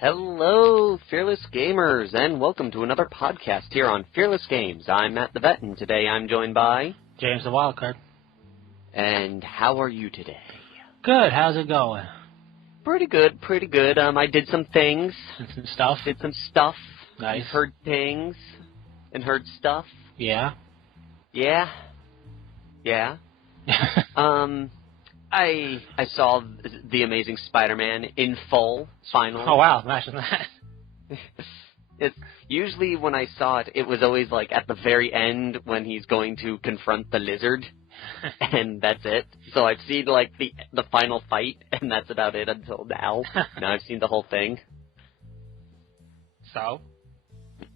Hello, Fearless Gamers, and welcome to another podcast here on Fearless Games. I'm Matt the Vet, and today I'm joined by... James the Wildcard. And how are you today? Good, how's it going? Pretty good, pretty good. I did some things. Some stuff? Did some stuff. Nice. Heard things. And heard stuff. Yeah? Yeah. Yeah. I saw The Amazing Spider-Man in full, finally. Oh, wow, imagine that. It's usually when I saw it, it was always like at the very end when he's going to confront the lizard, and that's it. So I've seen like the final fight, and that's about it until now. Now I've seen the whole thing. So?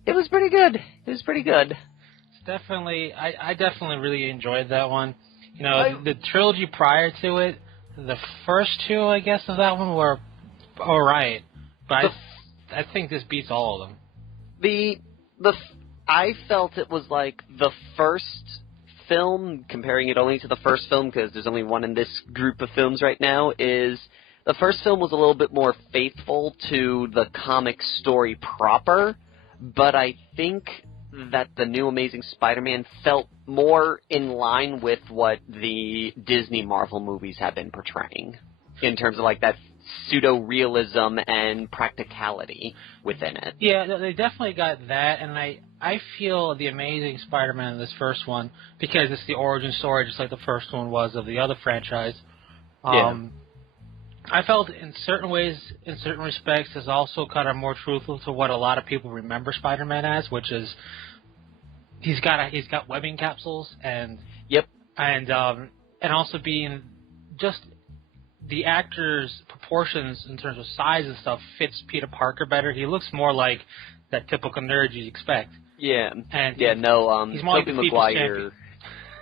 It was pretty good. It was pretty good. It's definitely, I definitely really enjoyed that one. You know, the trilogy prior to it, the first two, I guess, of that one were alright, but I think this beats all of them. I felt it was like the first film, comparing it only to the first film, because there's only one in this group of films right now, is the first film was a little bit more faithful to the comic story proper, but I think that the new Amazing Spider-Man felt more in line with what the Disney Marvel movies have been portraying, in terms of like that pseudo-realism and practicality within it. Yeah, they definitely got that, and I feel the Amazing Spider-Man in this first one, because it's the origin story just like the first one was of the other franchise, I felt in certain ways, in certain respects, is also kind of more truthful to what a lot of people remember Spider-Man as, which is he's got webbing capsules and also being just the actor's proportions in terms of size and stuff fits Peter Parker better. He looks more like that typical nerd you'd expect. Yeah. And he's more Tobey Maguire.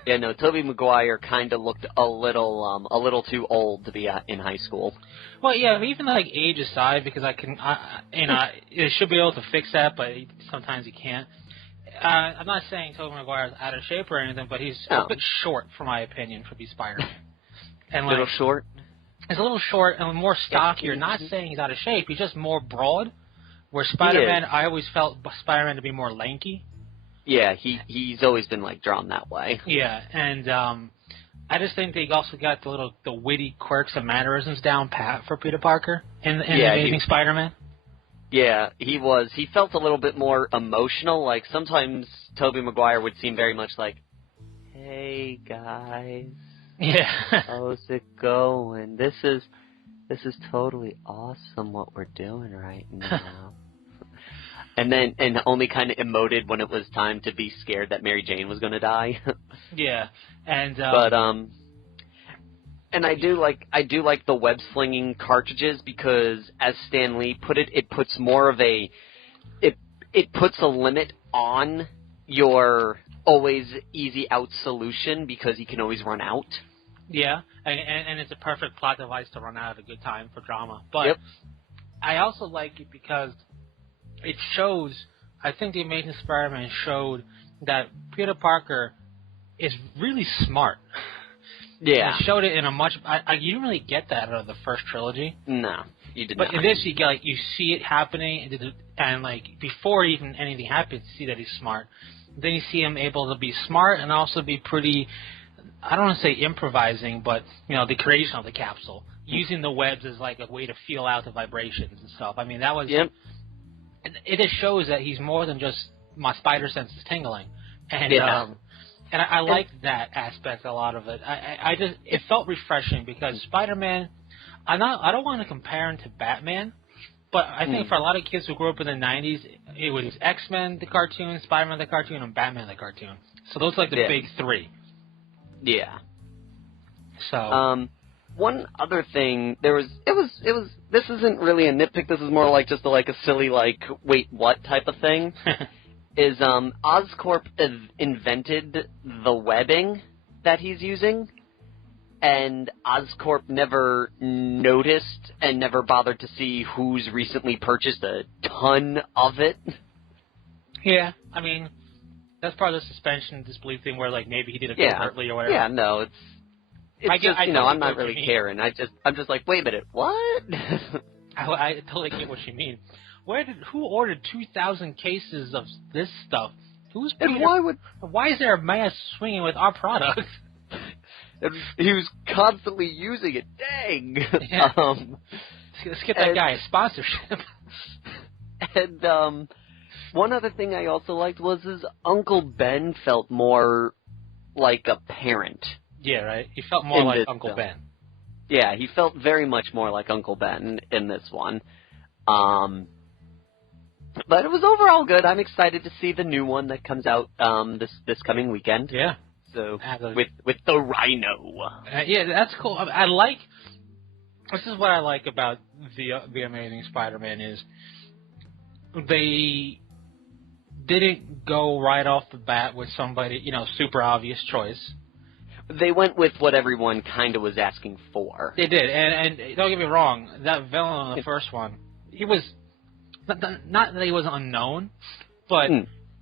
Yeah, no, Tobey Maguire kind of looked a little too old to be in high school. Well, yeah, even like age aside, because it should be able to fix that, but sometimes you can't. I'm not saying Tobey Maguire's out of shape or anything, but he's a bit short, for my opinion, for be Spider-Man. And little short? He's a little short and more stockier. Not saying he's out of shape, he's just more broad. Where Spider-Man, I always felt Spider-Man to be more lanky. Yeah, he's always been like drawn that way. Yeah, and I just think they also got the witty quirks and mannerisms down pat for Peter Parker in The Amazing Spider-Man. Yeah, he felt a little bit more emotional. Like sometimes Tobey Maguire would seem very much like, "Hey guys, how's it going? This is totally awesome what we're doing right now." And only kind of emoted when it was time to be scared that Mary Jane was going to die. Yeah, and and I do like the web slinging cartridges because, as Stan Lee put it, it puts more of it puts a limit on your always easy out solution because he can always run out. Yeah, and it's a perfect plot device to run out at a good time for drama. But I also like it because it shows, I think The Amazing Spider-Man showed that Peter Parker is really smart. Yeah. It showed it in a much... you didn't really get that out of the first trilogy. No, you did not. But in this, you see it happening, and before even anything happens, you see that he's smart. Then you see him able to be smart and also be pretty... I don't want to say improvising, but, the creation of the capsule. Using the webs as like a way to feel out the vibrations and stuff. I mean, that was... Yep. It just shows that he's more than just my spider sense is tingling, and I liked that aspect a lot of it. It felt refreshing because Spider-Man. I don't want to compare him to Batman, but I think for a lot of kids who grew up in the '90s, it was X-Men the cartoon, Spider-Man the cartoon, and Batman the cartoon. So those are like the big three. Yeah. So. One other thing, this isn't really a nitpick, this is more like just a silly, wait, what type of thing, is, Oscorp invented the webbing that he's using, and Oscorp never noticed and never bothered to see who's recently purchased a ton of it. Yeah, I mean, that's part of the suspension disbelief thing where, maybe he did it covertly or whatever. Yeah, no, I'm not really caring. I'm just like, wait a minute, what? I totally get what you mean. Who ordered 2,000 cases of this stuff? And why is there a mask swinging with our product? And he was constantly using it. Dang. Yeah. Let's get that guy a sponsorship. And one other thing I also liked was his Uncle Ben felt more like a parent. Yeah, right. He felt more like Uncle Ben. Yeah, he felt very much more like Uncle Ben in this one. But it was overall good. I'm excited to see the new one that comes out this coming weekend. Yeah. So with the Rhino. Yeah, that's cool. I like. This is what I like about the Amazing Spider-Man is they didn't go right off the bat with somebody, super obvious choice. They went with what everyone kind of was asking for. They did, and don't get me wrong, that villain in the first one, he was not that he was unknown, but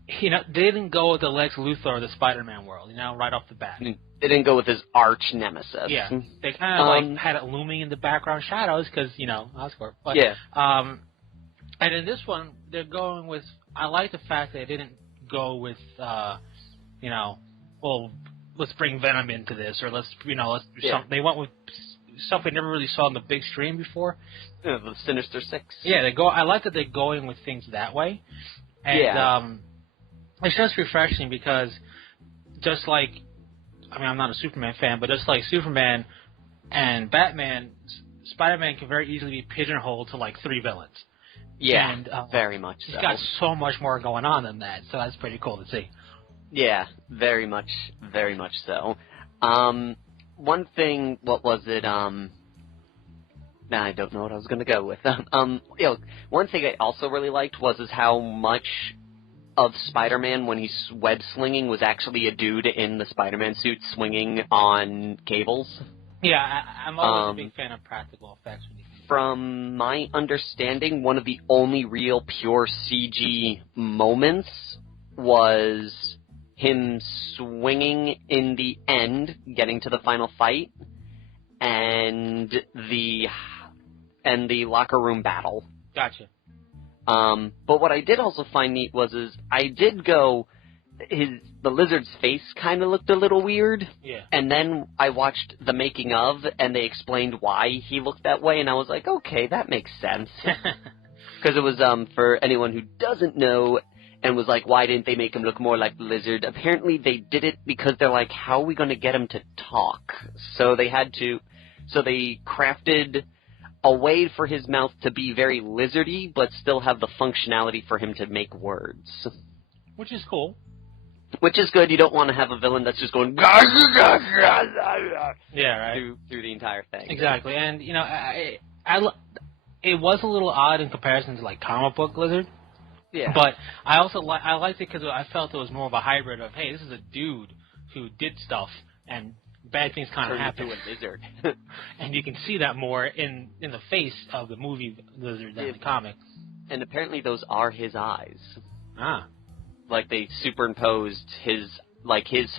they didn't go with the Lex Luthor of the Spider-Man world, right off the bat. They didn't go with his arch nemesis. Yeah, they kind of had it looming in the background shadows because Oscorp. But, yeah. And in this one, they're going with. I like the fact they didn't go with, let's bring Venom into this, or let's do something. They went with stuff we never really saw on the big screen before. Yeah, the Sinister Six. Yeah, I like that they're going with things that way, and it's just refreshing because just like, I'm not a Superman fan, but just like Superman and Batman, Spider-Man can very easily be pigeonholed to like 3 villains. Yeah, and, very much so. He's got so much more going on than that, so that's pretty cool to see. Yeah, very much so. One thing, what was it, I don't know what I was going to go with. One thing I also really liked was how much of Spider-Man when he's web-slinging was actually a dude in the Spider-Man suit swinging on cables. Yeah, I'm always a big fan of practical effects. From my understanding, one of the only real pure CG moments was him swinging in the end, getting to the final fight, and the locker room battle. Gotcha. But what I did also find neat was I did go, the lizard's face kind of looked a little weird. Yeah. And then I watched the making of, and they explained why he looked that way, and I was like, okay, that makes sense. Because it was, for anyone who doesn't know, and was like, why didn't they make him look more like the lizard? Apparently they did it because they're like, how are we going to get him to talk? So they crafted a way for his mouth to be very lizardy, but still have the functionality for him to make words. Which is cool. Which is good. You don't want to have a villain that's just going... Yeah, right. Through the entire thing. Exactly. And, it was a little odd in comparison to, like, comic book lizard. Yeah. But I also I liked it because I felt it was more of a hybrid of, hey, this is a dude who did stuff, and bad things kind of happen. To a lizard. And you can see that more in the face of the movie lizard than the comic. And apparently those are his eyes. Ah. Like they superimposed his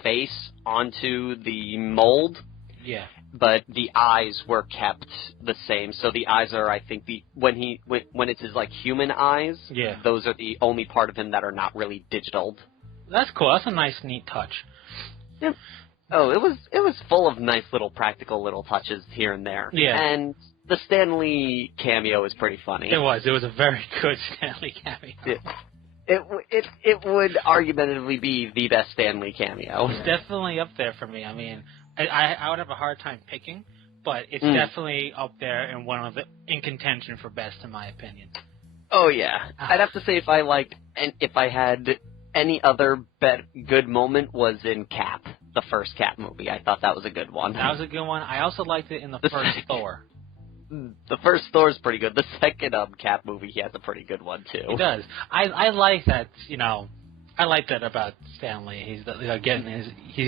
face onto the mold. Yeah. But the eyes were kept the same. So the eyes are, I think, when it's his human eyes. Yeah. Those are the only part of him that are not really digital. That's cool. That's a nice, neat touch. Yep. Oh, it was full of nice little practical little touches here and there. Yeah. And the Stan Lee cameo is pretty funny. It was a very good Stan Lee cameo. It would argumentatively be the best Stan Lee cameo. It's definitely up there for me. I mean, I would have a hard time picking, but it's definitely up there and in contention for best in my opinion. Oh yeah, I'd have to say if I had any other good moment was in Cap, the first Cap movie. I thought that was a good one. That was a good one. I also liked it in the first Thor. The first Thor's pretty good. The second Cap movie, he has a pretty good one too. He does. I like that. I like that about Stan Lee. He's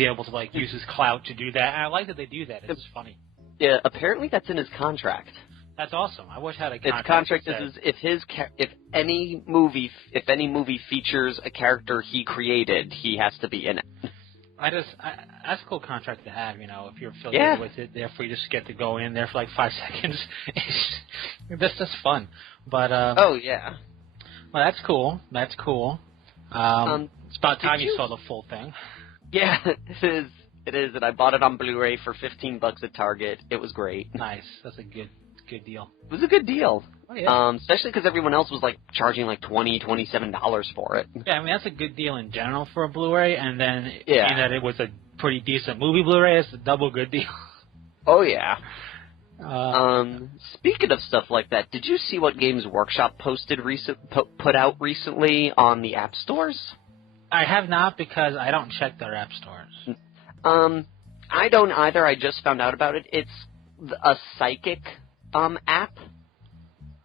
able to use his clout to do that. And I like that they do that. It's funny. Yeah, apparently that's in his contract. That's awesome. I wish I had a contract. His contract is if any movie features a character he created, he has to be in it. That's a cool contract to have, if you're affiliated with it. Therefore, you just get to go in there for like 5 seconds. That's just fun. But oh yeah. Well, that's cool. That's cool. It's about time you saw the full thing. Yeah, it is. It is, and I bought it on Blu-ray for $15 at Target. It was great. Nice. That's a good deal. It was a good deal. Oh, yeah. Especially because everyone else was like charging like $27 for it. Yeah, I mean that's a good deal in general for a Blu-ray, and then yeah. that it was a pretty decent movie Blu-ray, it's a double good deal. Oh yeah. Speaking of stuff like that, did you see what Games Workshop put out recently on the app stores? I have not, because I don't check their app stores. I don't either. I just found out about it. It's a psychic app.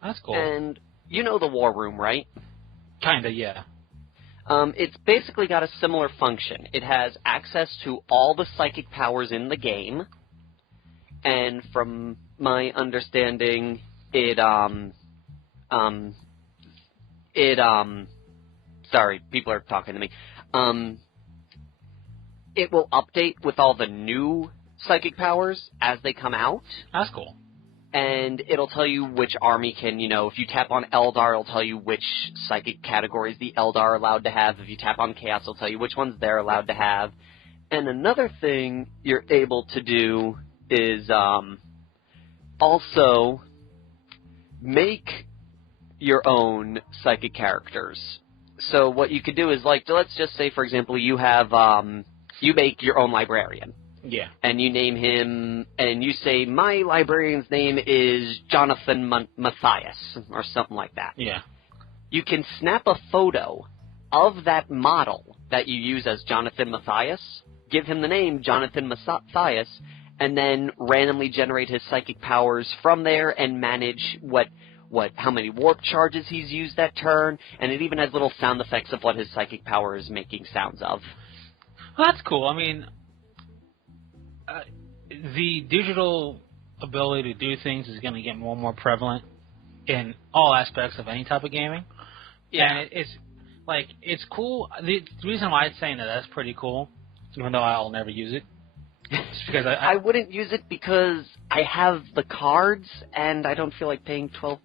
That's cool. And you know the War Room, right? Kinda, yeah. It's basically got a similar function. It has access to all the psychic powers in the game, and from my understanding, sorry, people are talking to me. It will update with all the new psychic powers as they come out. That's cool. And it'll tell you which army can, if you tap on Eldar, it'll tell you which psychic categories the Eldar are allowed to have. If you tap on Chaos, it'll tell you which ones they're allowed to have. And another thing you're able to do is also make your own psychic characters. So what you could do is, like, let's just say, for example, you have, you make your own librarian. Yeah. And you name him, and you say, my librarian's name is Jonathan Matthias, or something like that. Yeah. You can snap a photo of that model that you use as Jonathan Matthias, give him the name Jonathan Matthias, and then randomly generate his psychic powers from there and manage how many warp charges he's used that turn, and it even has little sound effects of what his psychic power is making sounds of. Well, that's cool. I mean, the digital ability to do things is going to get more and more prevalent in all aspects of any type of gaming. Yeah. And it's cool. The reason why I'm saying that's pretty cool, even though I'll never use it, is because I wouldn't use it because I have the cards, and I don't feel like paying $12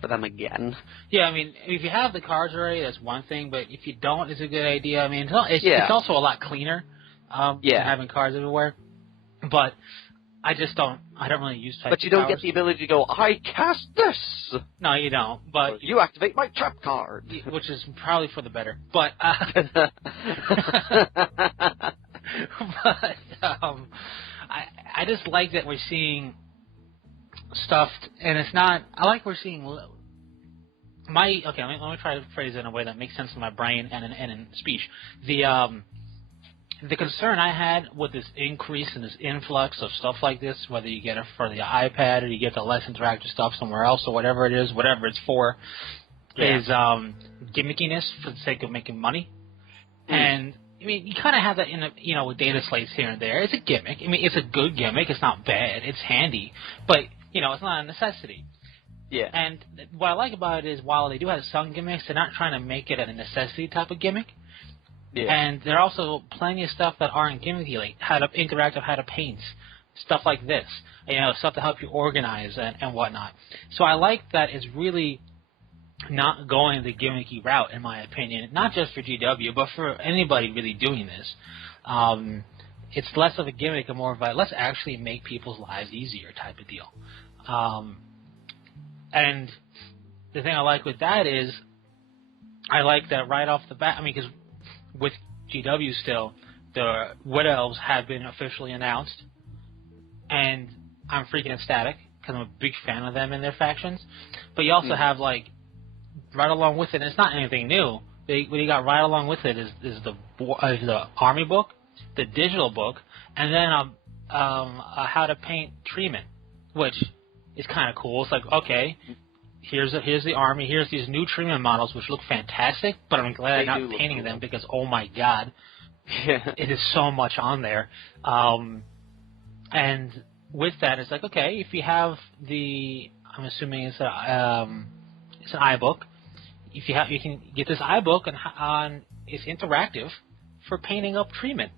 for them again. Yeah, I mean, if you have the cards already, that's one thing, but if you don't, it's a good idea. I mean, it's also a lot cleaner than having cards everywhere. But I don't really use psychic powers. But you don't get the ability to go, I cast this! No, you don't. But or you activate my trap card! Which is probably for the better. But, I just like that we're seeing stuff, and it's not, I like we're seeing let me try to phrase it in a way that makes sense in my brain and in speech. The concern I had with this increase in this influx of stuff like this, whether you get it for the iPad or you get the less interactive stuff somewhere else or whatever it is, whatever it's for, is gimmickiness for the sake of making money. And I mean, you kind of have that in with data slates here and there. It's a gimmick. I mean, it's a good gimmick. It's not bad. It's handy, but it's not a necessity. Yeah. And what I like about it is, while they do have some gimmicks, they're not trying to make it a necessity type of gimmick. Yeah. And there are also plenty of stuff that aren't gimmicky, like how to paint, stuff like this, stuff to help you organize and whatnot. So I like that it's really not going the gimmicky route, in my opinion, not just for GW, but for anybody really doing this. It's less of a gimmick and more of a let's actually make people's lives easier type of deal. And the thing I like with that is I like that right off the bat. I mean, because with GW still, the Wood Elves have been officially announced, and I'm freaking ecstatic because I'm a big fan of them and their factions. But you also have, right along with it, and it's not anything new, what you got right along with it is the army book, the digital book, and then a how to paint treatment, which is kind of cool. It's like, okay, here's the army, here's these new treatment models which look fantastic, but I'm glad I'm not painting them because, oh my god, it is so much on there. And with that, it's like, okay, if you have I'm assuming it's an iBook. If you can get this iBook and it's interactive for painting up treatment.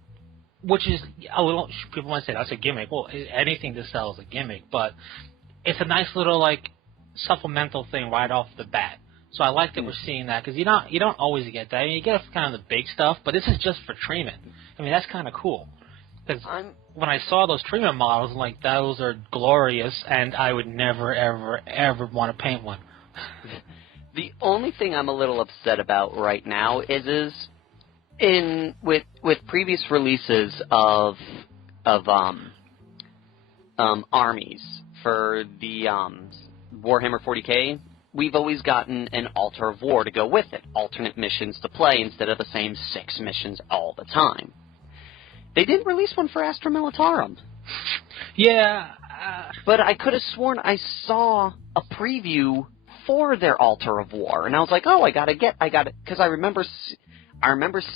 which is a little. People might say that's a gimmick. Well, anything to sell is a gimmick, but it's a nice little like supplemental thing right off the bat. So I like that we're seeing that because you don't always get that. I mean, you get kind of the big stuff, but this is just for treatment. I mean, that's kind of cool. Because when I saw those treatment models, I'm like, those are glorious, and I would never, ever, ever want to paint one. The only thing I'm a little upset about right now is with previous releases of armies for the Warhammer 40K, we've always gotten an Altar of War to go with it, alternate missions to play instead of the same 6 missions all the time. They didn't release one for Astra Militarum. Yeah. But I could have sworn I saw a preview for their Altar of War, and I was like, oh, I got it, because I remember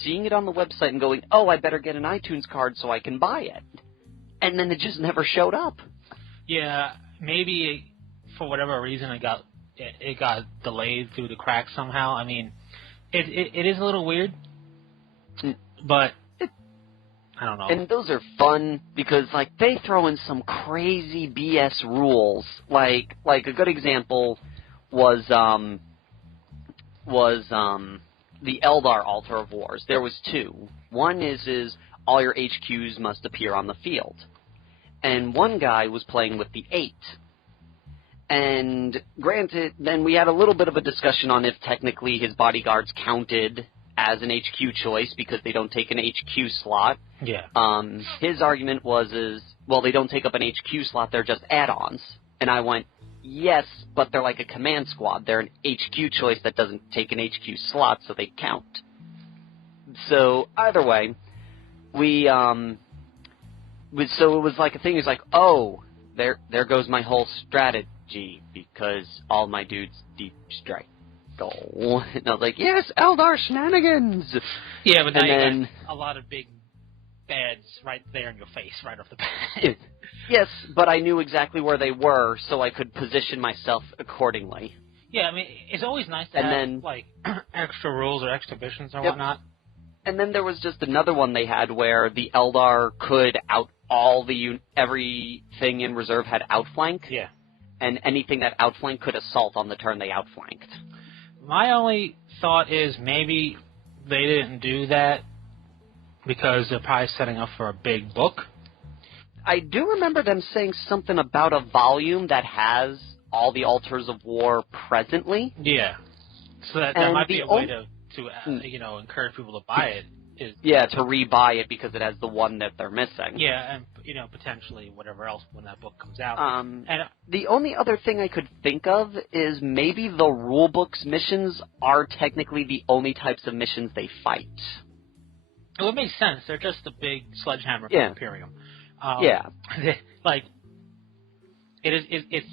seeing it on the website and going, oh, I better get an iTunes card so I can buy it. And then it just never showed up. Yeah, maybe for whatever reason it got delayed through the cracks somehow. I mean, it is a little weird, but I don't know. And those are fun because, like, they throw in some crazy BS rules. Like a good example was the Eldar Altar of Wars. There was 2. One is all your HQs must appear on the field. And one guy was playing with the 8. And granted, then we had a little bit of a discussion on if technically his bodyguards counted as an HQ choice because they don't take an HQ slot. Yeah. His argument was they don't take up an HQ slot, they're just add-ons. And I went, yes, but they're like a command squad. They're an HQ choice that doesn't take an HQ slot, so they count. So either way, so it was like a thing. It's like, oh, there goes my whole strategy because all my dudes deep strike. Oh. And I was like, yes, Eldar shenanigans! Yeah, but now you got a lot of big bads right there in your face, right off the bat. Yes, but I knew exactly where they were, so I could position myself accordingly. Yeah, I mean, it's always nice to have, like, extra rules or extra missions or whatnot. And then there was just another one they had where the Eldar could everything in reserve had outflank. Yeah. And anything that outflanked could assault on the turn they outflanked. My only thought is maybe they didn't do that because they're probably setting up for a big book. I do remember them saying something about a volume that has all the Altars of War presently. Yeah. So that might be a way to encourage people to buy it. To rebuy it because it has the one that they're missing. Yeah, and, potentially whatever else when that book comes out. And the only other thing I could think of is maybe the rulebook's missions are technically the only types of missions they fight. It would make sense. They're just a big sledgehammer from Imperium. It's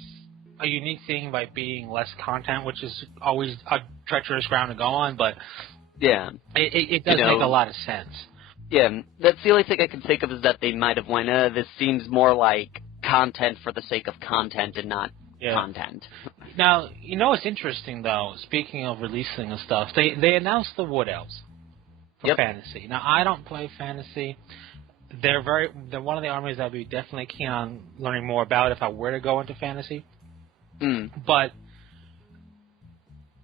a unique thing by being less content, which is always a treacherous ground to go on, but it does make a lot of sense. Yeah, that's the only thing I can think of is that they might have went, this seems more like content for the sake of content and not content. Now, what's interesting, though, speaking of releasing and stuff, they announced the Wood Elves for Fantasy. Now, I don't play Fantasy. They're one of the armies I'd be definitely keen on learning more about if I were to go into Fantasy. But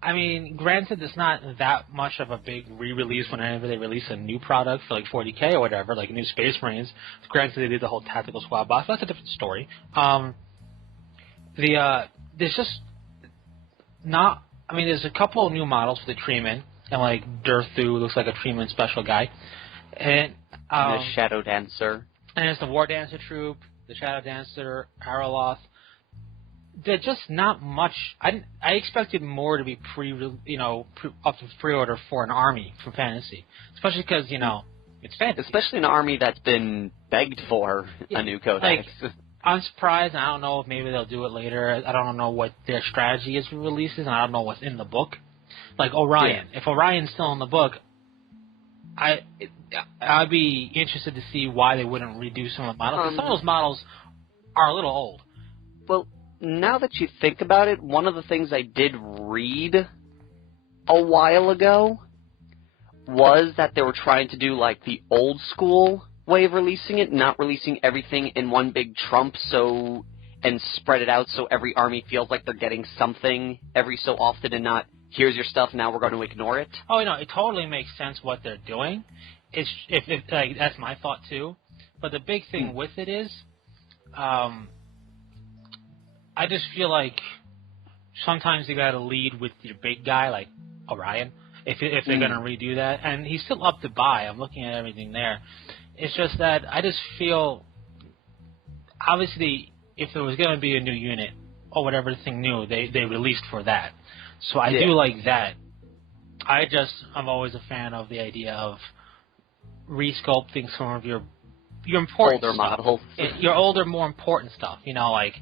I mean, granted, it's not that much of a big re-release whenever they release a new product for like 40K or whatever, like new Space Marines. Granted, they did the whole tactical squad box. That's a different story. There's just not. I mean, there's a couple of new models for the Treeman, and like Durthu looks like a Treeman special guy, and the Shadow Dancer, and there's the War Dancer troop, the Shadow Dancer, Araloth. They're just not much. I expected more to be up to pre-order for an army from Fantasy, especially because it's Fantasy. Especially an army that's been begged for a new codex. Like, I'm surprised. And I don't know if maybe they'll do it later. I don't know what their strategy is for releases, and I don't know what's in the book. Like Orion. Yeah. If Orion's still in the book, I'd be interested to see why they wouldn't redo some of the models. 'Cause some of those models are a little old. Well, now that you think about it, one of the things I did read a while ago was that they were trying to do like the old school way of releasing it, not releasing everything in one big trump and spread it out so every army feels like they're getting something every so often and not, here's your stuff, now we're going to ignore it. Oh, no, it totally makes sense what they're doing. It's if like, that's my thought, too. But the big thing with it is, I just feel like sometimes you got to lead with your big guy, like Orion, if they're going to redo that. And he's still up to buy. I'm looking at everything there. It's just that I just feel, obviously, if there was going to be a new unit or whatever thing new, they released for that. So I do like that. I'm always a fan of the idea of resculpting some of your important older stuff. models. Your older, more important stuff. You know, like,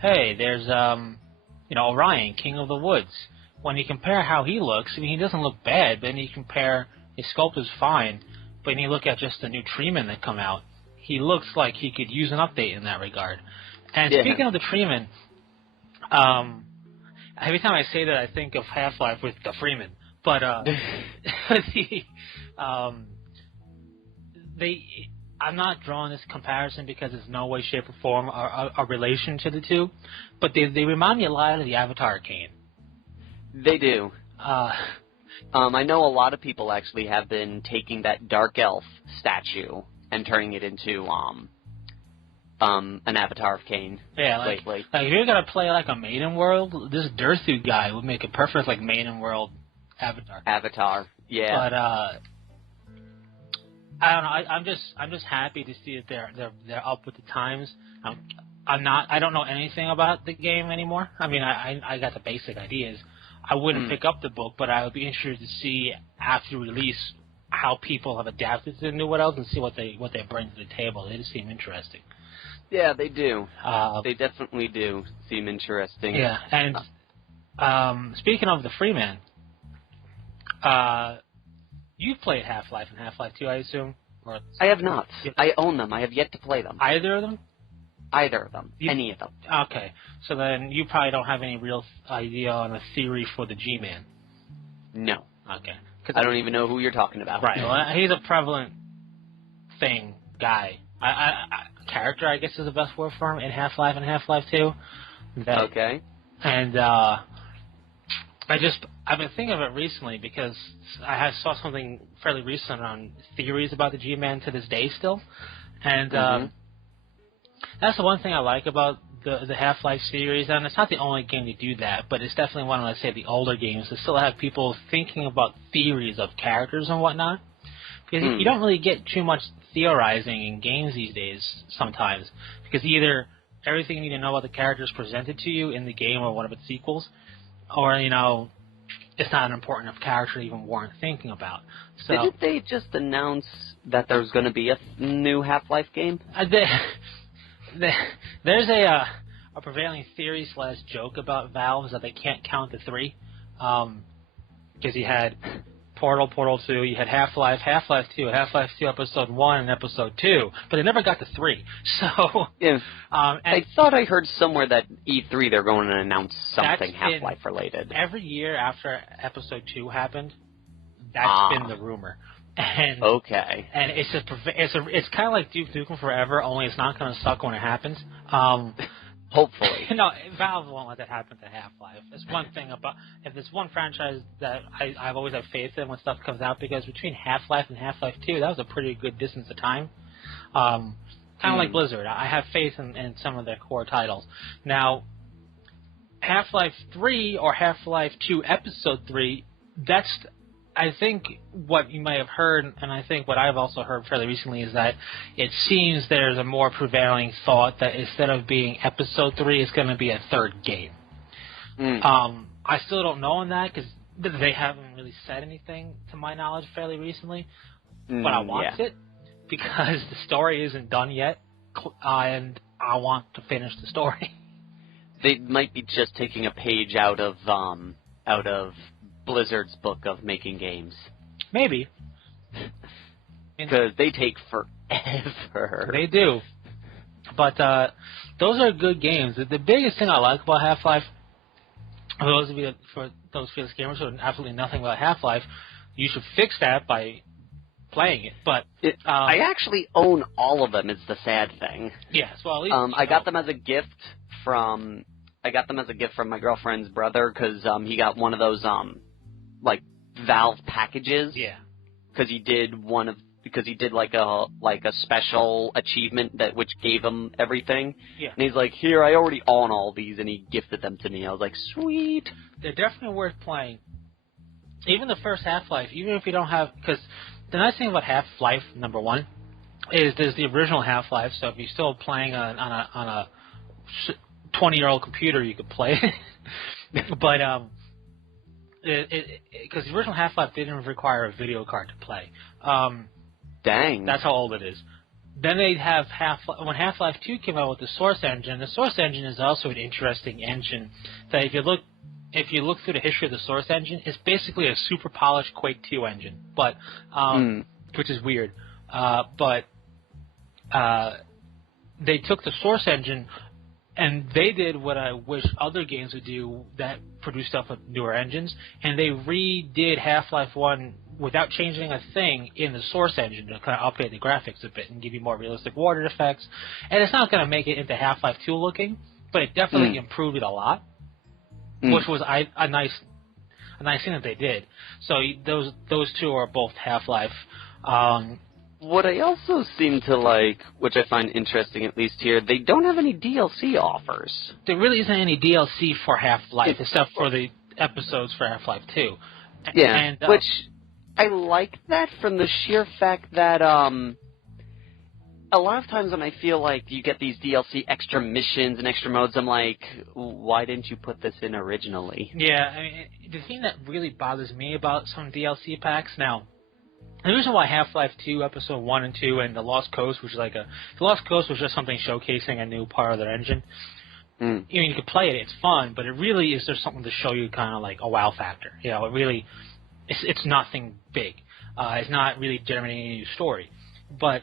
hey, there's Orion, King of the Woods. When you compare how he looks, I mean, he doesn't look bad, but then you compare, his sculpt is fine, but when you look at just the new Treemen that come out, he looks like he could use an update in that regard. And speaking of the Treemen, every time I say that, I think of Half-Life with the Freeman. But I'm not drawing this comparison because there's no way, shape, or form a relation to the two, but they remind me a lot of the Avatar Kane. They do. I know a lot of people actually have been taking that Dark Elf statue and turning it into an Avatar of Kane lately. Like if you're gonna play like a Maiden World, this Durthu guy would make a perfect like Maiden World Avatar. Yeah. But I don't know. I'm just happy to see that they're up with the times. I don't know anything about the game anymore. I mean, I got the basic ideas. I wouldn't pick up the book, but I would be interested to see after release how people have adapted to the new Wood Elves and see what they bring to the table. They just seem interesting. Yeah, they do. They definitely do seem interesting. Yeah, and speaking of the Freeman, you've played Half-Life and Half-Life 2, I assume? Or I have not. I own them. I have yet to play them. Either of them? Either of them. Any of them. Okay. So then you probably don't have any real idea on a theory for the G-Man. No. Okay. I don't even know who you're talking about. Right. Well, he's a prevalent guy. Character, I guess, is the best word for him in Half-Life and Half-Life 2. Okay. And I've been thinking of it recently because I saw something fairly recent on theories about the G-Man to this day still. And that's the one thing I like about the Half-Life series, and it's not the only game to do that, but it's definitely one of, let's say, the older games that still have people thinking about theories of characters and whatnot. Because you don't really get too much theorizing in games these days sometimes, because either everything you need to know about the character is presented to you in the game or one of its sequels, or, it's not an important enough character to even warrant thinking about. So, didn't they just announce that there's going to be a new Half-Life game? There's a prevailing theory / joke about Valve is that they can't count to 3, because you had Portal 2, you had Half-Life 2, Half-Life 2 Episode 1 and Episode 2, but they never got to 3. So, yeah. I thought I heard somewhere that E3 they're going to announce something Half-Life related. Every year after Episode 2 happened, that's been the rumor. And, okay. And it's kind of like Duke Nukem Forever, only it's not going to suck when it happens. Hopefully. No, Valve won't let that happen to Half-Life. It's one thing about, if there's one franchise that I've always had faith in when stuff comes out, because between Half-Life and Half-Life 2, that was a pretty good distance of time. Kind of like Blizzard. I have faith in some of their core titles. Now, Half-Life 3 or Half-Life 2 Episode 3, that's, I think what you may have heard, and I think what I've also heard fairly recently, is that it seems there's a more prevailing thought that instead of being Episode 3, it's going to be a third game. I still don't know on that because they haven't really said anything, to my knowledge, fairly recently. But I want it because the story isn't done yet, and I want to finish the story. They might be just taking a page out of Blizzard's book of making games. Maybe. Because they take forever. They do. But those are good games. The biggest thing I like about Half-Life, for those fearless gamers who know absolutely nothing about Half-Life, you should fix that by playing it. But I actually own all of them. It's the sad thing. Yes, well, at least I got them as a gift from my girlfriend's brother because he got one of those like Valve packages. Yeah. Because he did like a special achievement which gave him everything. Yeah. And he's like, here, I already own all these, and he gifted them to me. I was like, sweet. They're definitely worth playing. Even the first Half-Life, even if you don't have, because the nice thing about Half-Life number 1 is there's the original Half-Life. So if you're still playing on a 20-year-old computer, you could play it. But because the original Half-Life didn't require a video card to play. Dang. That's how old it is. Then they have when Half-Life 2 came out with the Source engine. The Source engine is also an interesting engine. That if you look through the history of the Source engine, it's basically a super polished Quake 2 engine, but which is weird. But they took the Source engine. And they did what I wish other games would do that produce stuff with newer engines, and they redid Half-Life 1 without changing a thing in the Source engine to kind of update the graphics a bit and give you more realistic water effects. And it's not going to make it into Half-Life 2 looking, but it definitely improved it a lot, which was a nice thing that they did. So those two are both Half-Life. What I also seem to like, which I find interesting at least here, they don't have any DLC offers. There really isn't any DLC for Half-Life, except for the episodes for Half-Life 2. Yeah, and, which I like that from the sheer fact that a lot of times when I feel like you get these DLC extra missions and extra modes, I'm like, why didn't you put this in originally? Yeah, I mean, the thing that really bothers me about some DLC packs now, the reason why Half-Life 2, Episode 1 and 2, and The Lost Coast, which is the Lost Coast was just something showcasing a new part of their engine. You can play it, it's fun, but it really is there's something to show you kind of like a wow factor. You know, it really, it's nothing big. It's not really generating any new story. But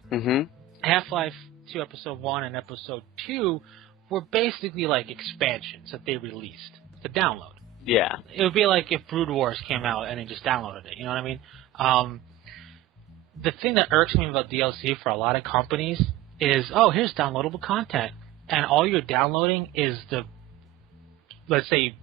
Half-Life 2, Episode 1 and Episode 2 were basically like expansions that they released to download. Yeah. It would be like if Brood Wars came out and they just downloaded it, you know what I mean? The thing that irks me about DLC for a lot of companies is, here's downloadable content. And all you're downloading is the, let's say,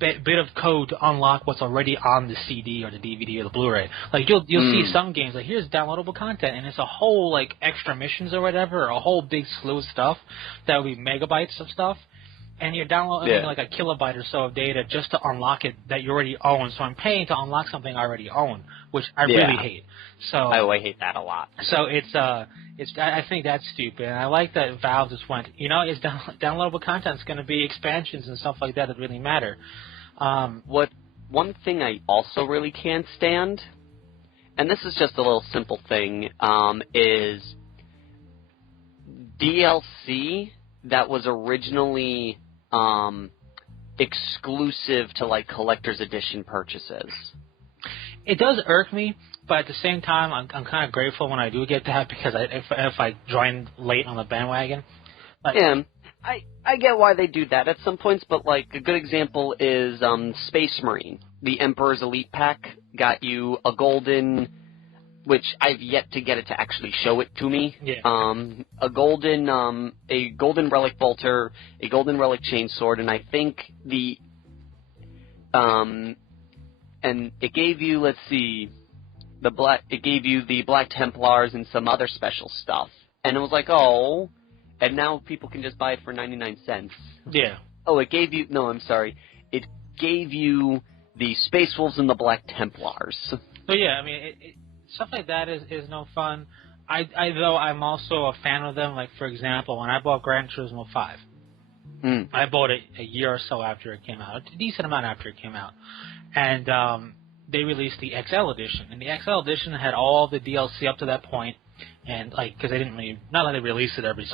bit of code to unlock what's already on the CD or the DVD or the Blu-ray. Like, you'll see some games, like, here's downloadable content, and it's a whole, like, extra missions or whatever, or a whole big slew of stuff that would be megabytes of stuff. And you're downloading like a kilobyte or so of data just to unlock it that you already own. So I'm paying to unlock something I already own, which I really hate. So I hate that a lot. So I think that's stupid. And I like that Valve just went, it's downloadable content is going to be expansions and stuff like that really matter. One thing I also really can't stand, and this is just a little simple thing, is DLC that was originally exclusive to like collector's edition purchases. It does irk me, but at the same time, I'm kind of grateful when I do get that because if I join late on the bandwagon. Yeah, I get why they do that at some points, but like a good example is Space Marine. The Emperor's Elite Pack got you a golden, which I've yet to get it to actually show it to me. Yeah. A golden relic bolter, a golden relic chainsword, and I think and it gave you, let's see, it gave you the Black Templars and some other special stuff, and it was like, and now people can just buy it for 99 cents. Yeah. It gave you the Space Wolves and the Black Templars. So yeah, I mean, stuff like that is no fun. Though I'm also a fan of them. Like, for example, when I bought Gran Turismo 5, I bought it a year or so after it came out, a decent amount after it came out. And they released the XL edition. And the XL edition had all the DLC up to that point. And, like, because they didn't really, not that they released it every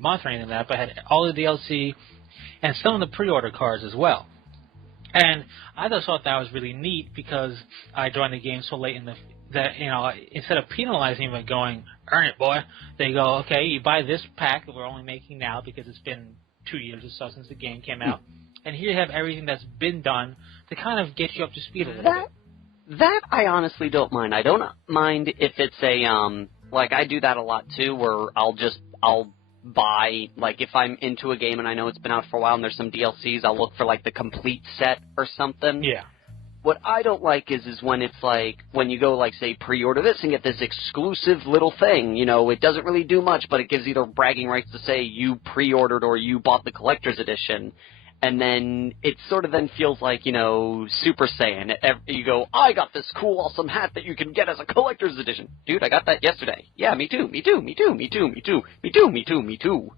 month or anything like that, but had all the DLC and some of the pre-order cards as well. And I just thought that was really neat because I joined the game so late that instead of penalizing me going, earn it, boy, they go, okay, you buy this pack that we're only making now because it's been 2 years or so since the game came out, and here you have everything that's been done to kind of get you up to speed a little bit. That I honestly don't mind. I don't mind if it's a, like, I do that a lot too, where I'll buy, like, if I'm into a game and I know it's been out for a while and there's some DLCs, I'll look for, like, the complete set or something. Yeah. What I don't like is when it's like, when you go, like, say, pre-order this and get this exclusive little thing, you know, it doesn't really do much, but it gives you the bragging rights to say you pre-ordered or you bought the collector's edition. And then it sort of then feels like, you know, Super Saiyan. You go, I got this cool, awesome hat that you can get as a collector's edition. Dude, I got that yesterday. Yeah, me too, me too, me too, me too, me too, me too, me too, me too,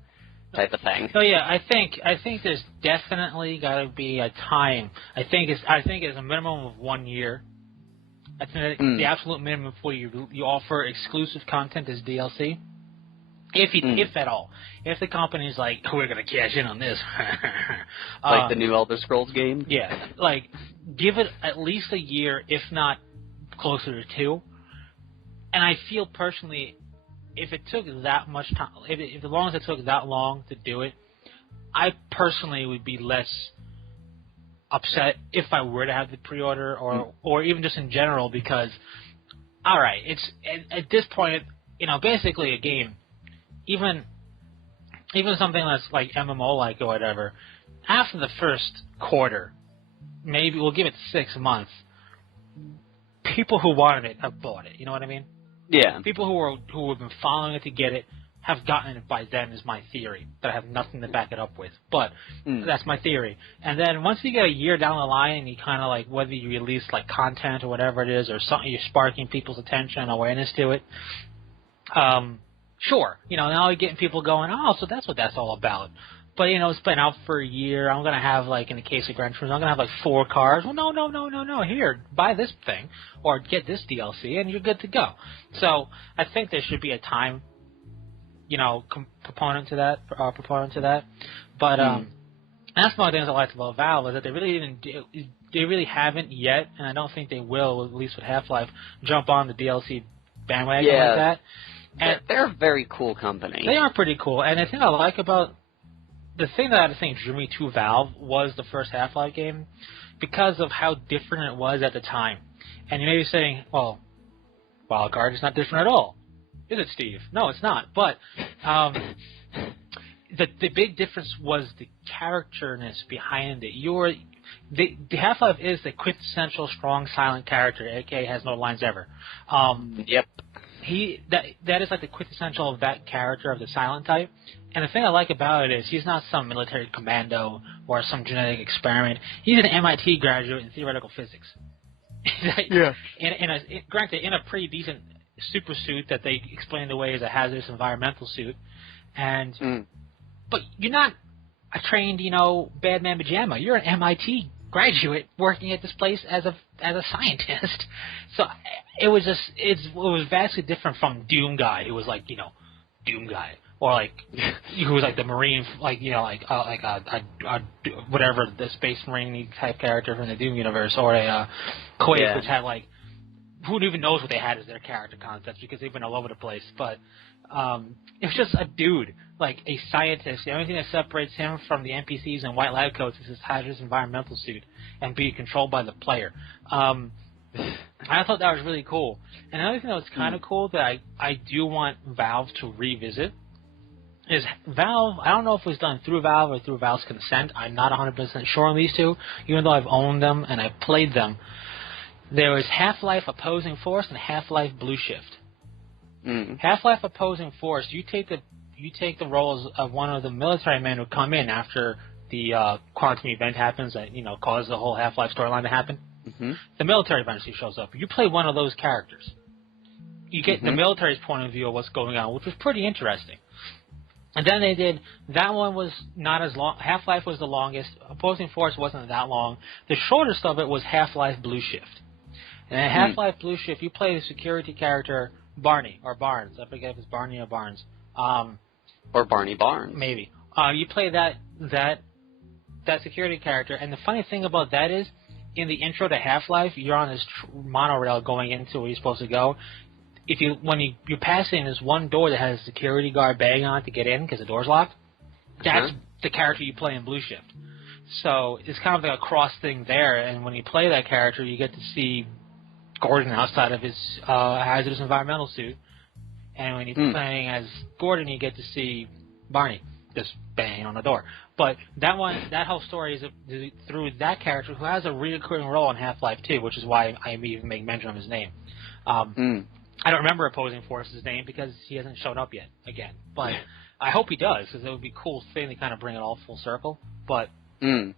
type of thing. So yeah, I think there's definitely got to be a time. I think it's a minimum of 1 year. I think the absolute minimum before you offer exclusive content as DLC. If at all. If the company's like, we're going to cash in on this. Like the new Elder Scrolls game? Yeah. Like, give it at least a year, if not closer to 2. And I feel personally, if it took that much time, if as long as it took that long to do it, I personally would be less upset if I were to have the pre-order or even just in general because, all right, it's at this point, you know, basically a game. Even something that's like MMO-like or whatever, after the first quarter, maybe we'll give it 6 months, people who wanted it have bought it. You know what I mean? Yeah. People who have been following it to get it have gotten it by then is my theory, that I have nothing to back it up with. But that's my theory. And then once you get a year down the line and you kind of like, whether you release like content or whatever it is or something, you're sparking people's attention, awareness to it, sure, you know, now you're getting people going, oh, so that's what that's all about. But, you know, it's been out for a year. I'm going to have, like, in the case of Gran Turismo, I'm going to have, like, 4 cars. Well, no. Here, buy this thing or get this DLC, and you're good to go. So I think there should be a time, you know, proponent to that. But that's one of the things I liked about Valve is that they really haven't yet, and I don't think they will, at least with Half-Life, jump on the DLC bandwagon like that. And they're a very cool company. They are pretty cool. And the thing I like about the thing that I think drew me to Valve was the first Half-Life game because of how different it was at the time. And you may be saying, well, Wild Guard is not different at all. Is it, Steve? No, it's not. But the big difference was the characterness behind it. The Half-Life is the quintessential strong silent character, aka has no lines ever. Yep. That is like the quintessential of that character of the silent type. And the thing I like about it is he's not some military commando or some genetic experiment. He's an MIT graduate in theoretical physics. Yeah. Granted, in a pretty decent super suit that they explained away as a hazardous environmental suit. But you're not a trained, you know, bad man pajama. You're an MIT graduate working at this place as a scientist. So it was vastly different from Doom Guy, who was like, you know, Doom Guy, or like who was like the Marine, like, you know, like whatever, the Space Marine type character from the Doom universe, or a Quake, which had like, who even knows what they had as their character concepts because they've been all over the place. But it was just a dude, like a scientist. The only thing that separates him from the NPCs and white lab coats is his hazardous environmental suit and being controlled by the player. I thought that was really cool. And another thing that was kind of cool that I do want Valve to revisit is Valve, I don't know if it was done through Valve or through Valve's consent. I'm not 100% sure on these two, even though I've owned them and I've played them. There was Half-Life Opposing Force and Half-Life Blue Shift. Half-Life Opposing Force, you take the roles of one of the military men who come in after the quantum event happens that, you know, causes the whole Half-Life storyline to happen. The military eventually shows up. You play one of those characters. You get the military's point of view of what's going on, which was pretty interesting. And then they did, that one was not as long. Half-Life was the longest. Opposing Force wasn't that long. The shortest of it was Half-Life Blue Shift. And in Half-Life Blue Shift, you play the security character Barney, or Barnes. I forget if it's Barney or Barnes. Or Barney Barnes. Maybe. You play that security character, and the funny thing about that is, in the intro to Half-Life, you're on this monorail going into where you're supposed to go. When you're passing this one door that has a security guard banging on it to get in because the door's locked, that's the character you play in Blue Shift. So it's kind of like a cross thing there, and when you play that character, you get to see Gordon outside of his hazardous environmental suit. And when you're playing as Gordon, you get to see Barney just banging on the door. But that whole story is through that character who has a recurring role in Half-Life 2, which is why I even make mention of his name. I don't remember Opposing Force's name because he hasn't shown up yet again. But I hope he does, because it would be a cool thing to kind of bring it all full circle. But in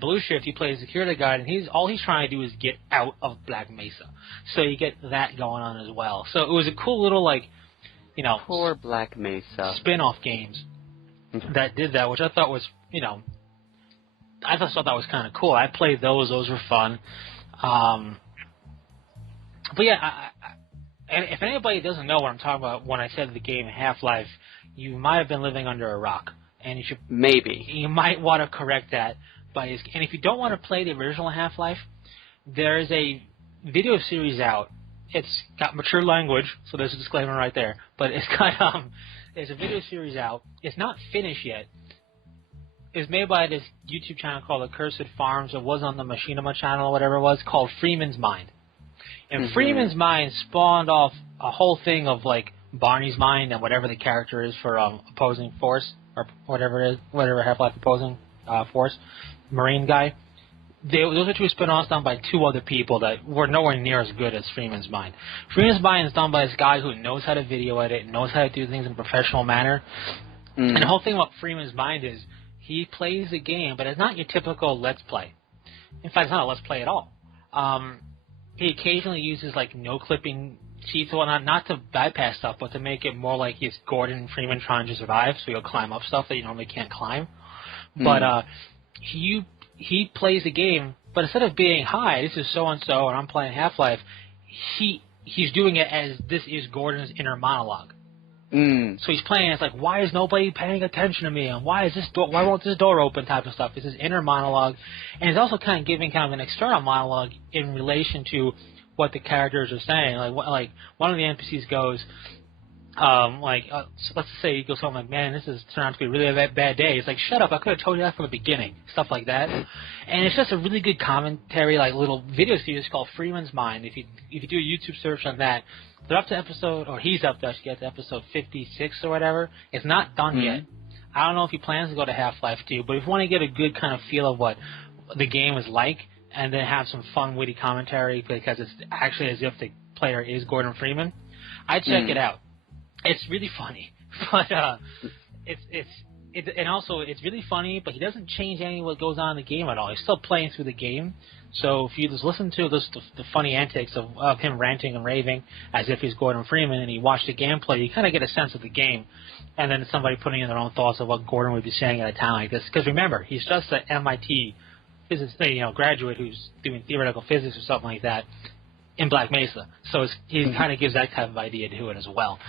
Blue Shift, he plays a security guard, and all he's trying to do is get out of Black Mesa. So you get that going on as well. So it was a cool little, poor Black Mesa spin-off games that did that, which I thought was, I just thought that was kind of cool. I played those; those were fun. But yeah, and if anybody doesn't know what I'm talking about when I said the game Half-Life, you might have been living under a rock, and you might want to correct that and if you don't want to play the original Half-Life, there is a video series out. It's got mature language, so there's a disclaimer right there. But it's got there's a video series out. It's not finished yet. It's made by this YouTube channel called Accursed Farms. It was on the Machinima channel or whatever it was, called Freeman's Mind. And Freeman's Mind spawned off a whole thing of Barney's Mind and whatever the character is for Opposing Force or whatever it is, whatever Half-Life Opposing Force, Marine guy. Those are two spin-offs done by two other people that were nowhere near as good as Freeman's Mind. Freeman's Mind is done by this guy who knows how to video edit and knows how to do things in a professional manner. And the whole thing about Freeman's Mind is he plays the game, but it's not your typical Let's Play. In fact, it's not a Let's Play at all. He occasionally uses no-clipping cheats and whatnot, not to bypass stuff, but to make it more like he's Gordon Freeman trying to survive, so he'll climb up stuff that you normally can't climb. But he plays the game, but instead of being, hi, this is so-and-so, and I'm playing Half-Life, he's doing it as this is Gordon's inner monologue. So he's playing, it's why is nobody paying attention to me, and why won't this door open type of stuff. It's his inner monologue, and he's also kind of giving kind of an external monologue in relation to what the characters are saying. One of the NPCs goes, let's say he goes something man, this has turned out to be a really bad day. It's shut up, I could have told you that from the beginning. Stuff like that. And it's just a really good commentary, little video series called Freeman's Mind. If you do a YouTube search on that, they're up to he's up to episode 56 or whatever. It's not done yet. I don't know if he plans to go to Half-Life 2, but if you want to get a good kind of feel of what the game is like, and then have some fun, witty commentary, because it's actually as if the player is Gordon Freeman, I'd check it out. It's really funny, but it's really funny. But he doesn't change any of what goes on in the game at all. He's still playing through the game. So if you just listen to the funny antics of him ranting and raving as if he's Gordon Freeman, and you watch the gameplay, you kind of get a sense of the game. And then somebody putting in their own thoughts of what Gordon would be saying at a time like this. Because remember, he's just an MIT physics, graduate who's doing theoretical physics or something like that in Black Mesa. So he kind of gives that type of idea to it as well.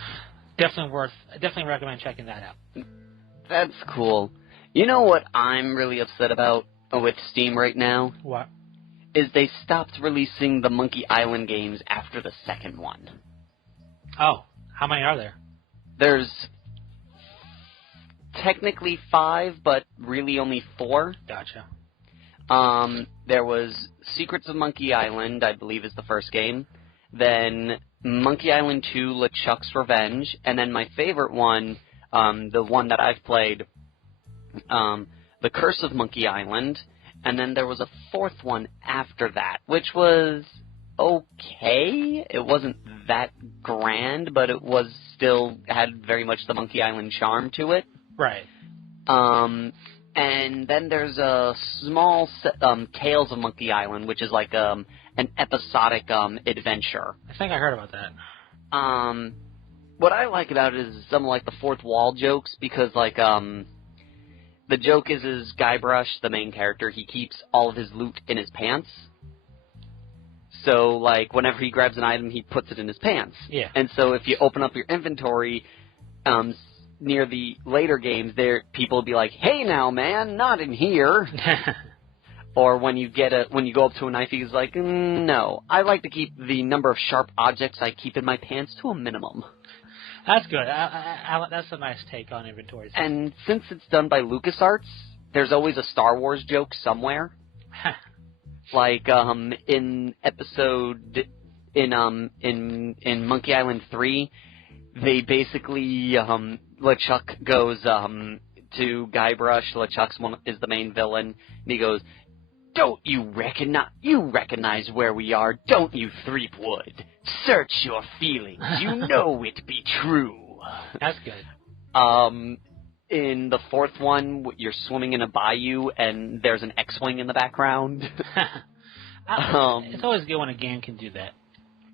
Definitely recommend checking that out. That's cool. You know what I'm really upset about with Steam right now? What? Is they stopped releasing the Monkey Island games after the second one. Oh, how many are there? There's technically 5, but really only 4. Gotcha. There was Secrets of Monkey Island, I believe is the first game. Then Monkey Island 2, LeChuck's Revenge. And then my favorite one, the one that I've played, The Curse of Monkey Island. And then there was a 4th one after that, which was okay. It wasn't that grand, but it was still had very much the Monkey Island charm to it. Right. And then there's a small Tales of Monkey Island, which is an episodic adventure. I think I heard about that. What I like about it is some the fourth wall jokes, because the joke is Guybrush, the main character, he keeps all of his loot in his pants. So whenever he grabs an item, he puts it in his pants. Yeah. And so if you open up your inventory, near the later games, people will be like, "Hey now, man, not in here." Or when you go up to a knife, he's like, "No, I like to keep the number of sharp objects I keep in my pants to a minimum." That's good. That's a nice take on inventories. And since it's done by LucasArts, there's always a Star Wars joke somewhere. In in Monkey Island 3, they basically LeChuck goes to Guybrush. LeChuck's is the main villain, and he goes, "Don't you recognize where we are, don't you, Threepwood? Search your feelings, you know it be true." That's good. In the fourth one, you're swimming in a bayou, and there's an X-Wing in the background. It's always good when a game can do that.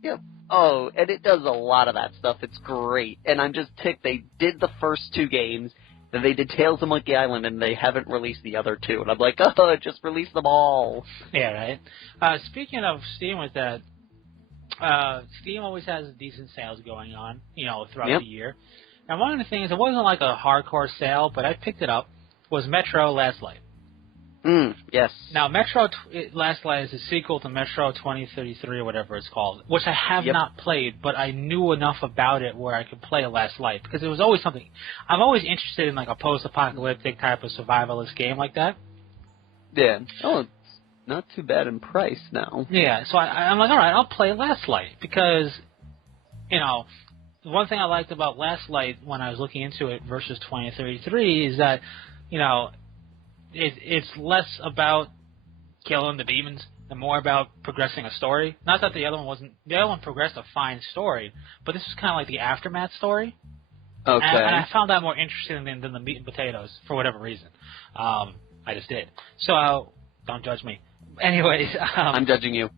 Yep. Oh, and it does a lot of that stuff. It's great. And I'm just ticked. They did the first two games, then they did Tales of Monkey Island, and they haven't released the other two. And I'm like, oh, just release them all. Yeah, right. Speaking of Steam with that, Steam always has decent sales going on, throughout the year. And one of the things, it wasn't like a hardcore sale, but I picked it up, was Metro Last Light. Yes. Now, Metro Last Light is a sequel to Metro 2033 or whatever it's called, which I have not played, but I knew enough about it where I could play Last Light, because it was always something. I'm always interested in like a post-apocalyptic type of survivalist game like that. Yeah. Oh, it's not too bad in price now. Yeah, so I'm like, all right, I'll play Last Light, because, one thing I liked about Last Light when I was looking into it versus 2033 is that, it's less about killing the demons and more about progressing a story. Not that the other one wasn't. The other one progressed a fine story, but this was kind of like the aftermath story. Okay. And I found that more interesting than the meat and potatoes for whatever reason. I just did. So don't judge me. Anyways, I'm judging you.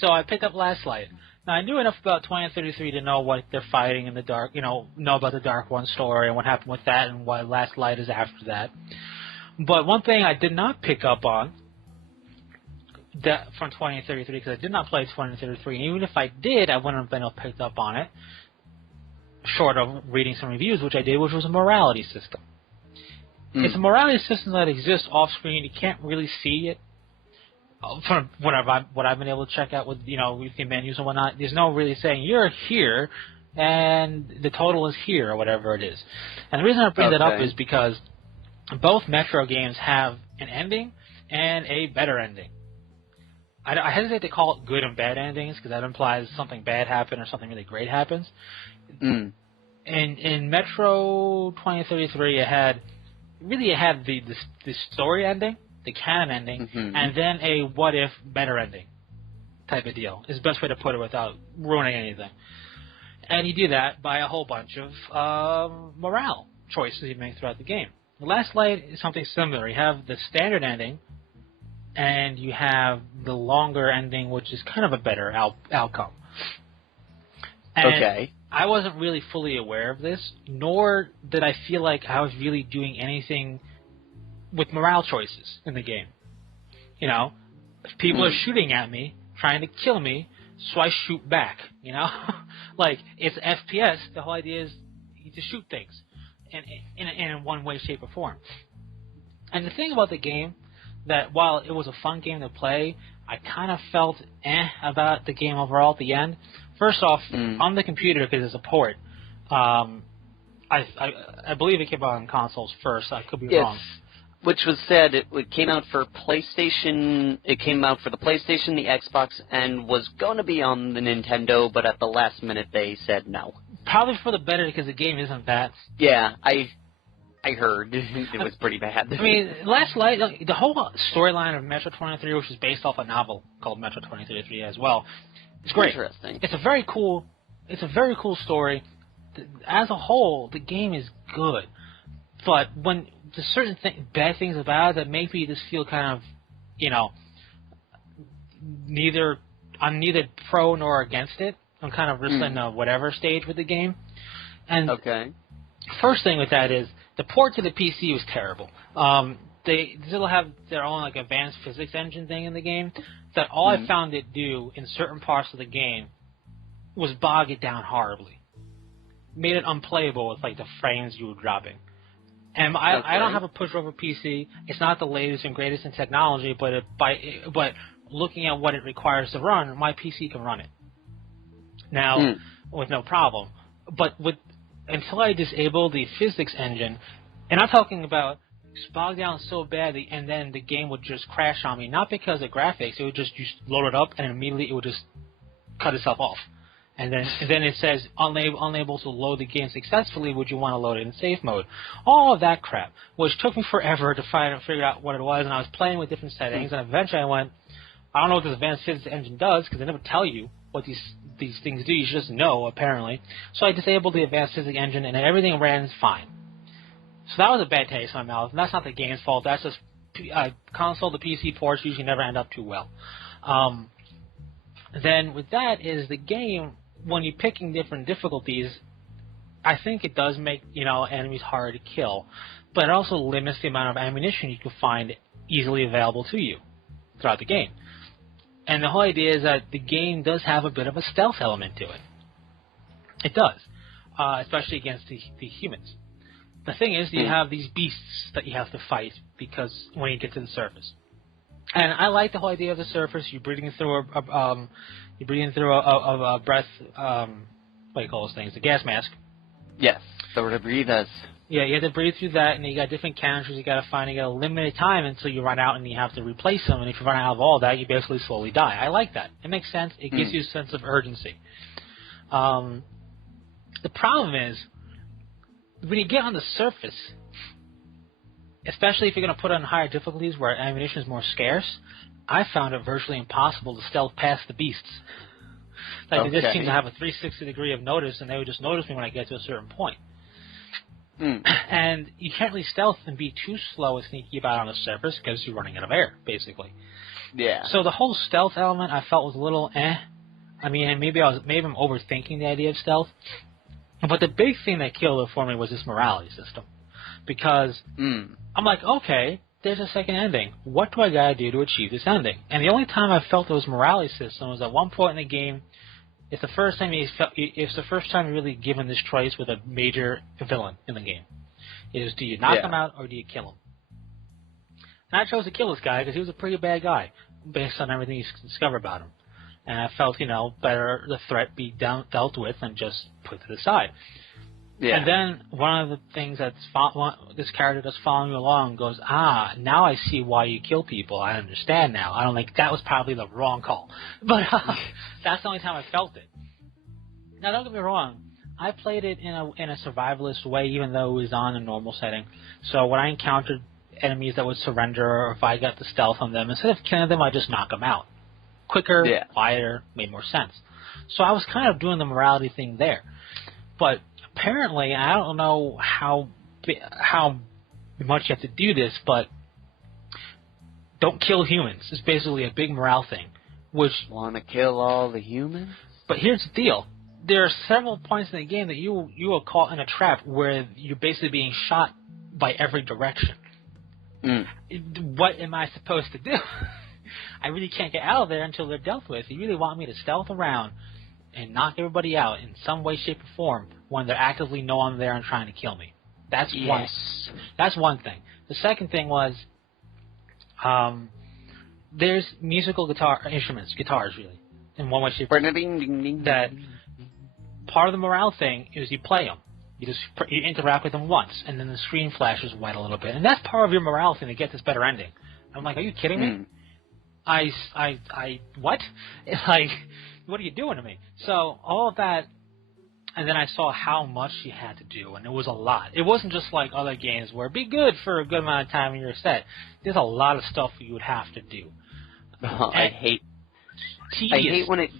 So I picked up Last Light. Now, I knew enough about 2033 to know what they're fighting in the dark, know about the Dark One story and what happened with that and why Last Light is after that. But one thing I did not pick up on from 2033, because I did not play 2033, and even if I did, I wouldn't have been able to pick up on it, short of reading some reviews, which I did, which was a morality system. It's a morality system that exists off-screen. You can't really see it. From what I've been able to check out with, with the menus and whatnot, there's no really saying, you're here, and the total is here, or whatever it is. And the reason I bring that up is because both Metro games have an ending and a better ending. I hesitate to call it good and bad endings, because that implies something bad happened or something really great happens. In Metro 2033, it had the story ending, the canon ending, and then a what-if better ending type of deal. Is the best way to put it without ruining anything. And you do that by a whole bunch of morale choices you make throughout the game. The Last Light is something similar. You have the standard ending, and you have the longer ending, which is kind of a better outcome. And I wasn't really fully aware of this, nor did I feel like I was really doing anything with morale choices in the game. If people are shooting at me, trying to kill me, so I shoot back, Like, it's FPS, the whole idea is to shoot things in one way, shape, or form. And the thing about the game, that while it was a fun game to play, I kind of felt about the game overall at the end. First off, on the computer, because it's a port, I believe it came out on consoles first. I could be wrong. Which was said, it came out for PlayStation. It came out for the PlayStation, the Xbox, and was going to be on the Nintendo, but at the last minute they said no. Probably for the better, because the game isn't that. Yeah, I heard it was pretty bad. I mean, Last Light, the whole storyline of Metro 2033, which is based off a novel called Metro 2033 as well, it's great. Interesting. It's a very cool story. As a whole, the game is good, but when there's certain bad things about it that make me just feel kind of, I'm neither pro nor against it. I'm kind of just in a whatever stage with the game. And first thing with that is the port to the PC was terrible. They still have their own advanced physics engine thing in the game that all I found it do in certain parts of the game was bog it down horribly. Made it unplayable with the frames you were dropping. And I don't have a pushover PC. It's not the latest and greatest in technology, but looking at what it requires to run, my PC can run it now with no problem. But until I disable the physics engine, and I'm talking about bogged down so badly, and then the game would just crash on me. Not because of graphics, it would just load it up, and immediately it would just cut itself off. And then it says unable to load the game successfully. Would you want to load it in safe mode? All of that crap, which took me forever to figure out what it was. And I was playing with different settings, and eventually I went, I don't know what this advanced physics engine does because they never tell you what these things do. You should just know apparently. So I disabled the advanced physics engine, and everything ran fine. So that was a bad taste in my mouth, and that's not the game's fault. That's just console to PC ports usually never end up too well. Then with that is the game. When you're picking different difficulties, I think it does make, enemies harder to kill, but it also limits the amount of ammunition you can find easily available to you throughout the game. And the whole idea is that the game does have a bit of a stealth element to it. It does, especially against the humans. The thing is, you have these beasts that you have to fight because when you get to the surface. And I like the whole idea of the surface. You're breathing through a breath. What do you call those things? The gas mask. Yes, the breathers. Yeah, you have to breathe through that, and you got different counters you got to find. You got a limited time until you run out, and you have to replace them. And if you run out of all that, you basically slowly die. I like that. It makes sense. It gives you a sense of urgency. The problem is when you get on the surface. Especially if you're going to put on higher difficulties where ammunition is more scarce, I found it virtually impossible to stealth past the beasts. They just seem to have a 360 degree of notice, and they would just notice me when I get to a certain point. And you can't really stealth and be too slow and sneaky about on the surface because you're running out of air, basically. Yeah. So the whole stealth element I felt was a little I mean, maybe I'm overthinking the idea of stealth. But the big thing that killed it for me was this morality system. Because I'm like, okay, there's a second ending. What do I gotta do to achieve this ending? And the only time I felt there was a morality system was at one point in the game. It's the first time you're really given this choice with a major villain in the game. Is do you knock him out or do you kill him? And I chose to kill this guy because he was a pretty bad guy based on everything you discover about him. And I felt, better the threat be dealt with than just put to the side. Yeah. And then one of the things this character that's following you along goes, now I see why you kill people. I understand now. I don't think that was probably the wrong call. But that's the only time I felt it. Now, don't get me wrong. I played it in a survivalist way, even though it was on a normal setting. So when I encountered enemies that would surrender, or if I got the stealth on them, instead of killing them, I just knock them out. Quicker, quieter, made more sense. So I was kind of doing the morality thing there. But apparently, I don't know how much you have to do this, but don't kill humans. It's basically a big morale thing. Which want to kill all the humans? But here's the deal. There are several points in the game that you are caught in a trap where you're basically being shot by every direction. What am I supposed to do? I really can't get out of there until they're dealt with. You really want me to stealth around and knock everybody out in some way, shape, or form when they actively know I'm there and trying to kill me. That's one thing. The second thing was there's musical guitars really, in one way, shape, or form. That part of the morale thing is you play them. You interact with them once, and then the screen flashes white a little bit. And that's part of your morale thing to get this better ending. I'm like, are you kidding me? What? It's like, what are you doing to me? So all of that, and then I saw how much you had to do, and it was a lot. It wasn't just like other games where be good for a good amount of time and you're set. There's a lot of stuff you would have to do. I hate when it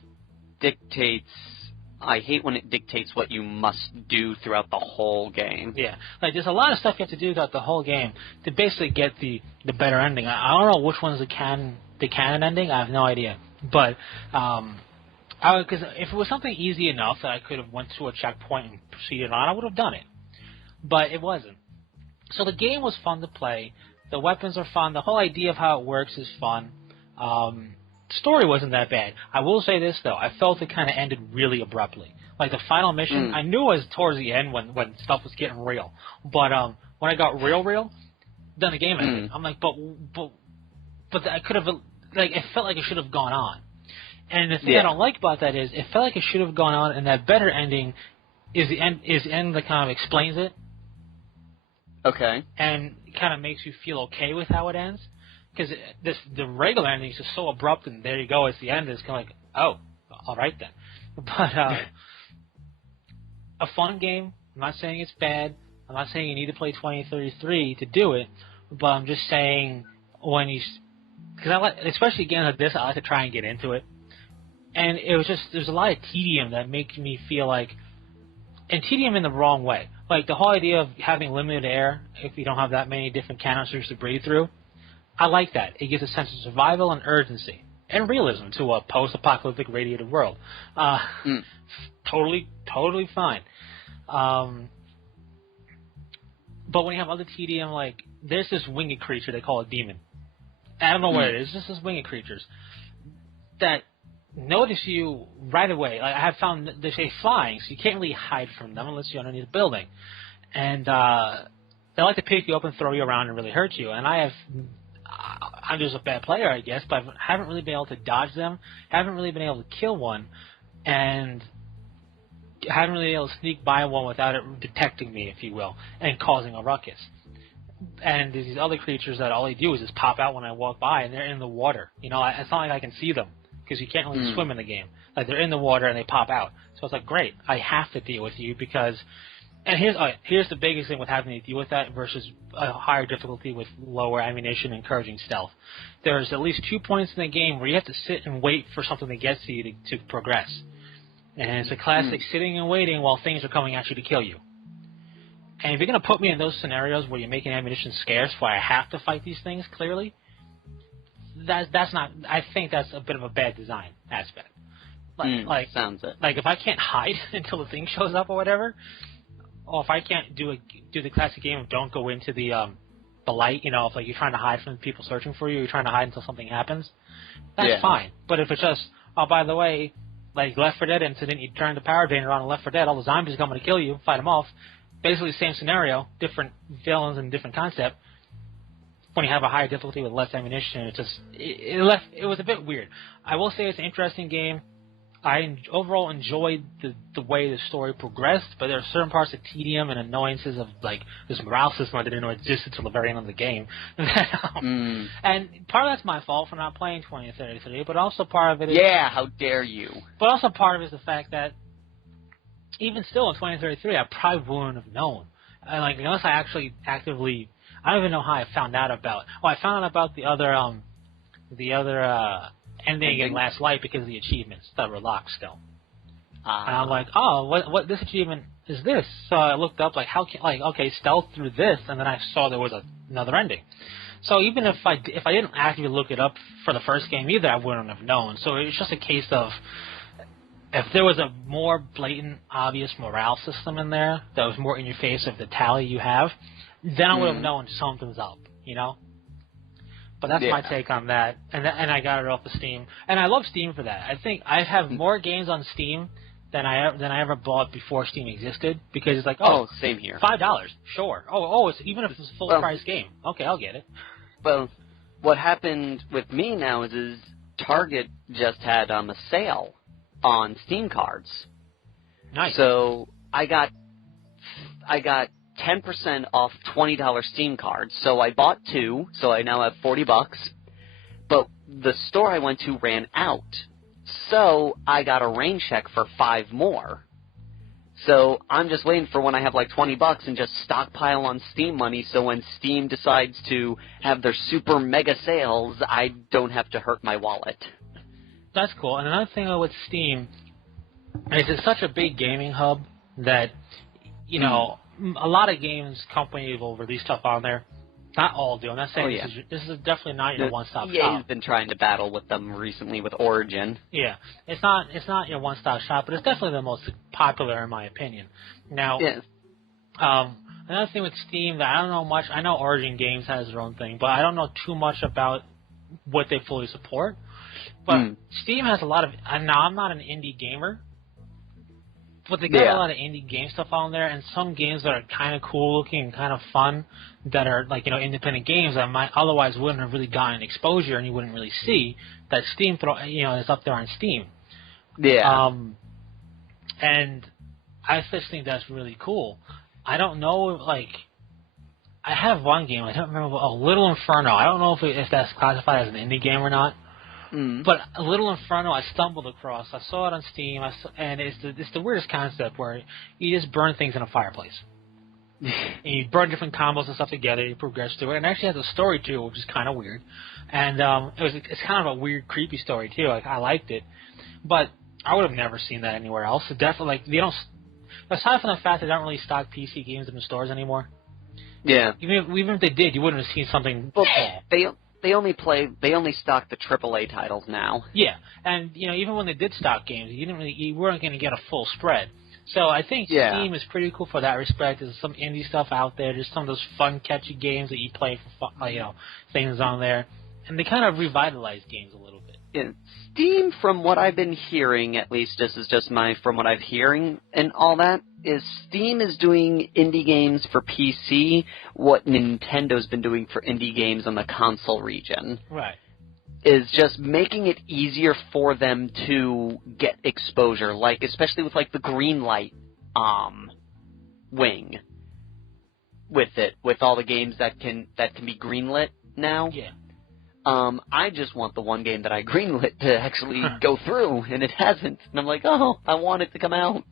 dictates what you must do throughout the whole game. Yeah, like there's a lot of stuff you have to do throughout the whole game to basically get the better ending. I don't know which one's the canon ending. I have no idea. But because if it was something easy enough that I could have went to a checkpoint and proceeded on, I would have done it. But it wasn't. So the game was fun to play. The weapons are fun. The whole idea of how it works is fun. Story wasn't that bad. I will say this, though. I felt it kind of ended really abruptly. Like, the final mission, I knew it was towards the end when stuff was getting real. But when I got real, then the game ended. I'm like, but I could have, like, it felt like it should have gone on. And the thing I don't like about that is it felt like it should have gone on, and that better ending is the end that kind of explains it. Okay. And kind of makes you feel okay with how it ends. Because the regular ending is just so abrupt, and there you go, it's the end. It's kind of like, all right then. But a fun game. I'm not saying it's bad. I'm not saying you need to play 2033 to do it, but I'm just saying when you, because I like, especially games like this, I like to try and get into it. And it was just, there's a lot of tedium that makes me feel like, and tedium in the wrong way. Like the whole idea of having limited air if you don't have that many different canisters to breathe through. I like that. It gives a sense of survival and urgency and realism to a post-apocalyptic radiated world. Totally fine. But when you have other tedium, like there's this winged creature they call a demon. I don't know what it is. It's just this winged creatures that notice you right away. Like I have found that they're flying, so you can't really hide from them unless you're underneath a building. And they like to pick you up and throw you around and really hurt you. And I'm just a bad player, I guess, but I haven't really been able to dodge them. Haven't really been able to kill one, and haven't really been able to sneak by one without it detecting me, if you will, and causing a ruckus. And there's these other creatures that all they do is just pop out when I walk by, and they're in the water. You know, it's not like I can see them because you can't really swim in the game. Like they're in the water and they pop out. So it's like, great, I have to deal with you because. And here's the biggest thing with having to deal with that versus a higher difficulty with lower ammunition encouraging stealth. There's at least 2 points in the game where you have to sit and wait for something to get to you to progress. And it's a classic sitting and waiting while things are coming at you to kill you. And if you're going to put me in those scenarios where you're making ammunition scarce where I have to fight these things clearly, that's not. I think that's a bit of a bad design aspect. Like sounds it. Like if I can't hide until the thing shows up or whatever, or if I can't do the classic game of don't go into the light, you know, if like you're trying to hide from people searching for you, you're trying to hide until something happens, that's fine. But if it's just, oh, by the way, like Left 4 Dead incident, you turn the power drain on in Left 4 Dead, all the zombies come to kill you, fight them off. Basically the same scenario, different villains and different concept. When you have a higher difficulty with less ammunition, it was a bit weird. I will say it's an interesting game. I overall enjoyed the way the story progressed, but there are certain parts of tedium and annoyances of like this morale system I didn't know existed until the very end of the game. And part of that's my fault for not playing 2033, but also part of it is... Yeah, how dare you. But also part of it is the fact that even still in 2033, I probably wouldn't have known. Like, unless I actually actively... I don't even know how I found out about... Oh, I found out about the other ending in Last Light because of the achievements that were locked still. And I'm like, oh, what this achievement is this? So I looked up, like, okay, stealth through this, and then I saw there was another ending. So even if I didn't actively look it up for the first game either, I wouldn't have known. So it's just a case of if there was a more blatant, obvious morale system in there that was more in your face of the tally you have, then I would have known something's up, you know? But that's my take on that, and I got it off of Steam, and I love Steam for that. I think I have more games on Steam than I ever bought before Steam existed because it's like, same here, $5, sure. It's even if it's a full price game, okay, I'll get it. Well, what happened with me now is Target just had a sale on Steam cards. Nice. So I got 10% off $20 Steam cards. So I bought 2, so I now have $40. But the store I went to ran out. So I got a rain check for 5 more. So I'm just waiting for when I have like $20 and just stockpile on Steam money so when Steam decides to have their super mega sales, I don't have to hurt my wallet. That's cool. And another thing with Steam is it's such a big gaming hub that, you know, a lot of games companies will release stuff on there. Not all do. I'm not saying this is definitely not your one-stop shop. EA's been trying to battle with them recently with Origin. Yeah, it's not your one-stop shop, but it's definitely the most popular in my opinion. Now, another thing with Steam that I don't know much. I know Origin Games has their own thing, but I don't know too much about what they fully support. But Steam has a lot of. Now, I'm not an indie gamer. But they got a lot of indie game stuff on there, and some games that are kind of cool looking and kind of fun that are like, you know, independent games that might otherwise wouldn't have really gotten exposure and you wouldn't really see that Steam is up there on Steam. Yeah. And I just think that's really cool. I don't know, like, I have one game, I don't remember, Little Inferno. I don't know if that's classified as an indie game or not. But a little Inferno I stumbled across. I saw it on Steam, and it's the weirdest concept where you just burn things in a fireplace. And you burn different combos and stuff together, you progress through it, and it actually has a story to it, which is kind of weird. And it's kind of a weird, creepy story too. Like, I liked it, but I would have never seen that anywhere else. It definitely, like, they don't. Aside from the fact they don't really stock PC games in the stores anymore. Yeah. Even if they did, you wouldn't have seen something. Well, they only stock the AAA titles now. Yeah, and even when they did stock games, you weren't going to get a full spread. So I think Steam is pretty cool for that respect. There's some indie stuff out there. There's some of those fun, catchy games that you play for fun, things on there, and they kind of revitalize games a little bit. Yeah. Steam, from what I've been hearing, at least this is just from what I'm hearing and all that, is Steam is doing indie games for PC what Nintendo's been doing for indie games on the console region. Right. Is just making it easier for them to get exposure, like especially with like the Greenlight wing with it, with all the games that can be greenlit now. Yeah. I just want the one game that I greenlit to actually go through, and it hasn't. And I'm like, oh, I want it to come out.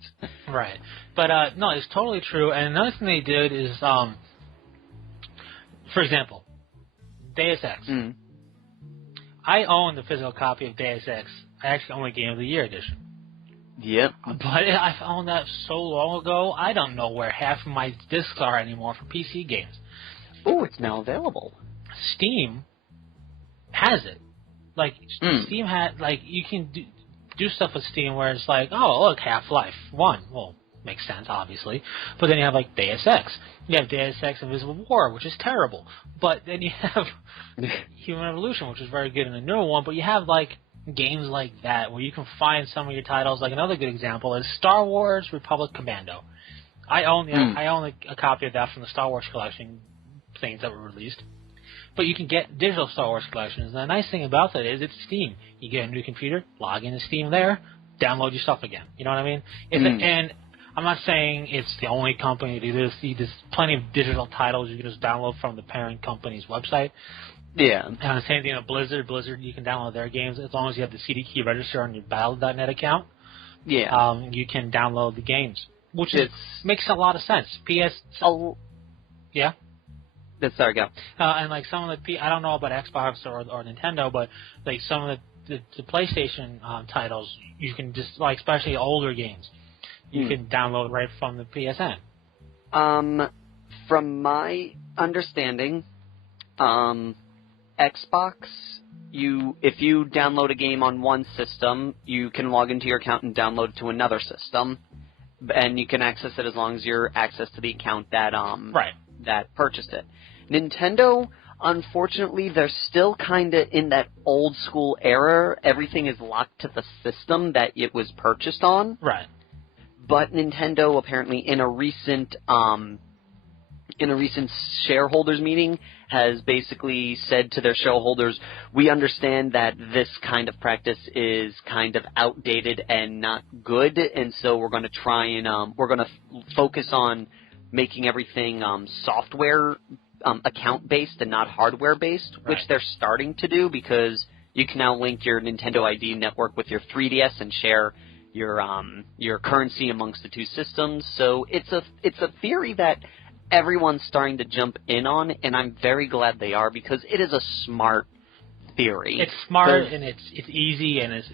Right. But no, it's totally true. And another thing they did is, for example, Deus Ex. Mm. I own the physical copy of Deus Ex. I actually own a Game of the Year edition. Yep. But I owned that so long ago, I don't know where half of my discs are anymore for PC games. Oh, it's now available. Steam has it. Like, Steam had, like, you can do stuff with Steam where it's like, oh, look, Half-Life 1. Well, makes sense, obviously. But then you have, like, Deus Ex. You have Deus Ex Invisible War, which is terrible. But then you have Human Evolution, which is very good in the newer one. But you have, like, games like that where you can find some of your titles. Like, another good example is Star Wars Republic Commando. I own a copy of that from the Star Wars collection things that were released. But you can get digital Star Wars collections. And the nice thing about that is it's Steam. You get a new computer, log into Steam there, download your stuff again. You know what I mean? And I'm not saying it's the only company to do this. There's plenty of digital titles you can just download from the parent company's website. Yeah. And the same thing with Blizzard. Blizzard, you can download their games as long as you have the CD key register on your Battle.net account. Yeah. You can download the games, which makes a lot of sense. Yeah? Sorry, go. And like some of the, I don't know about Xbox or Nintendo, but like some of the PlayStation titles, you can just, like, especially older games, you can download right from the PSN. From my understanding, Xbox, if you download a game on one system, you can log into your account and download it to another system, and you can access it as long as you're access to the account that that purchased it. Nintendo, unfortunately, they're still kind of in that old school era. Everything is locked to the system that it was purchased on. Right. But Nintendo, apparently, in a recent shareholders meeting, has basically said to their shareholders, we understand that this kind of practice is kind of outdated and not good, and so we're going to try and we're going to focus on making everything software account-based and not hardware-based, which they're starting to do because you can now link your Nintendo ID network with your 3DS and share your currency amongst the two systems. So it's a theory that everyone's starting to jump in on, and I'm very glad they are because it is a smart theory. It's smart and it's easy, and it's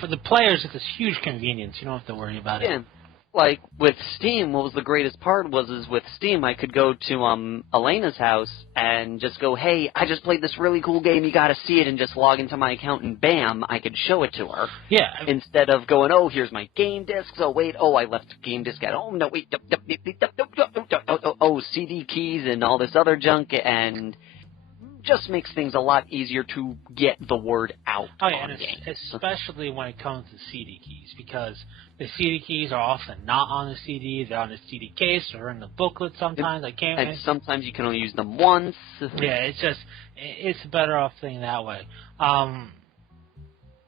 for the players. It's a huge convenience. You don't have to worry about it. Like, with Steam, what was the greatest part is with Steam, I could go to Elena's house and just go, hey, I just played this really cool game, you gotta see it, and just log into my account, and bam, I could show it to her. Yeah. Instead of going, oh, here's my game discs, oh, wait, oh, I left game disc at home, no, wait, CD keys and all this other junk, and just makes things a lot easier to get the word out on games. Especially when it comes to CD keys, because the CD keys are often not on the CD, they're on the CD case, or in the booklet sometimes. And sometimes you can only use them once. Yeah, it's a better off thing that way. Now,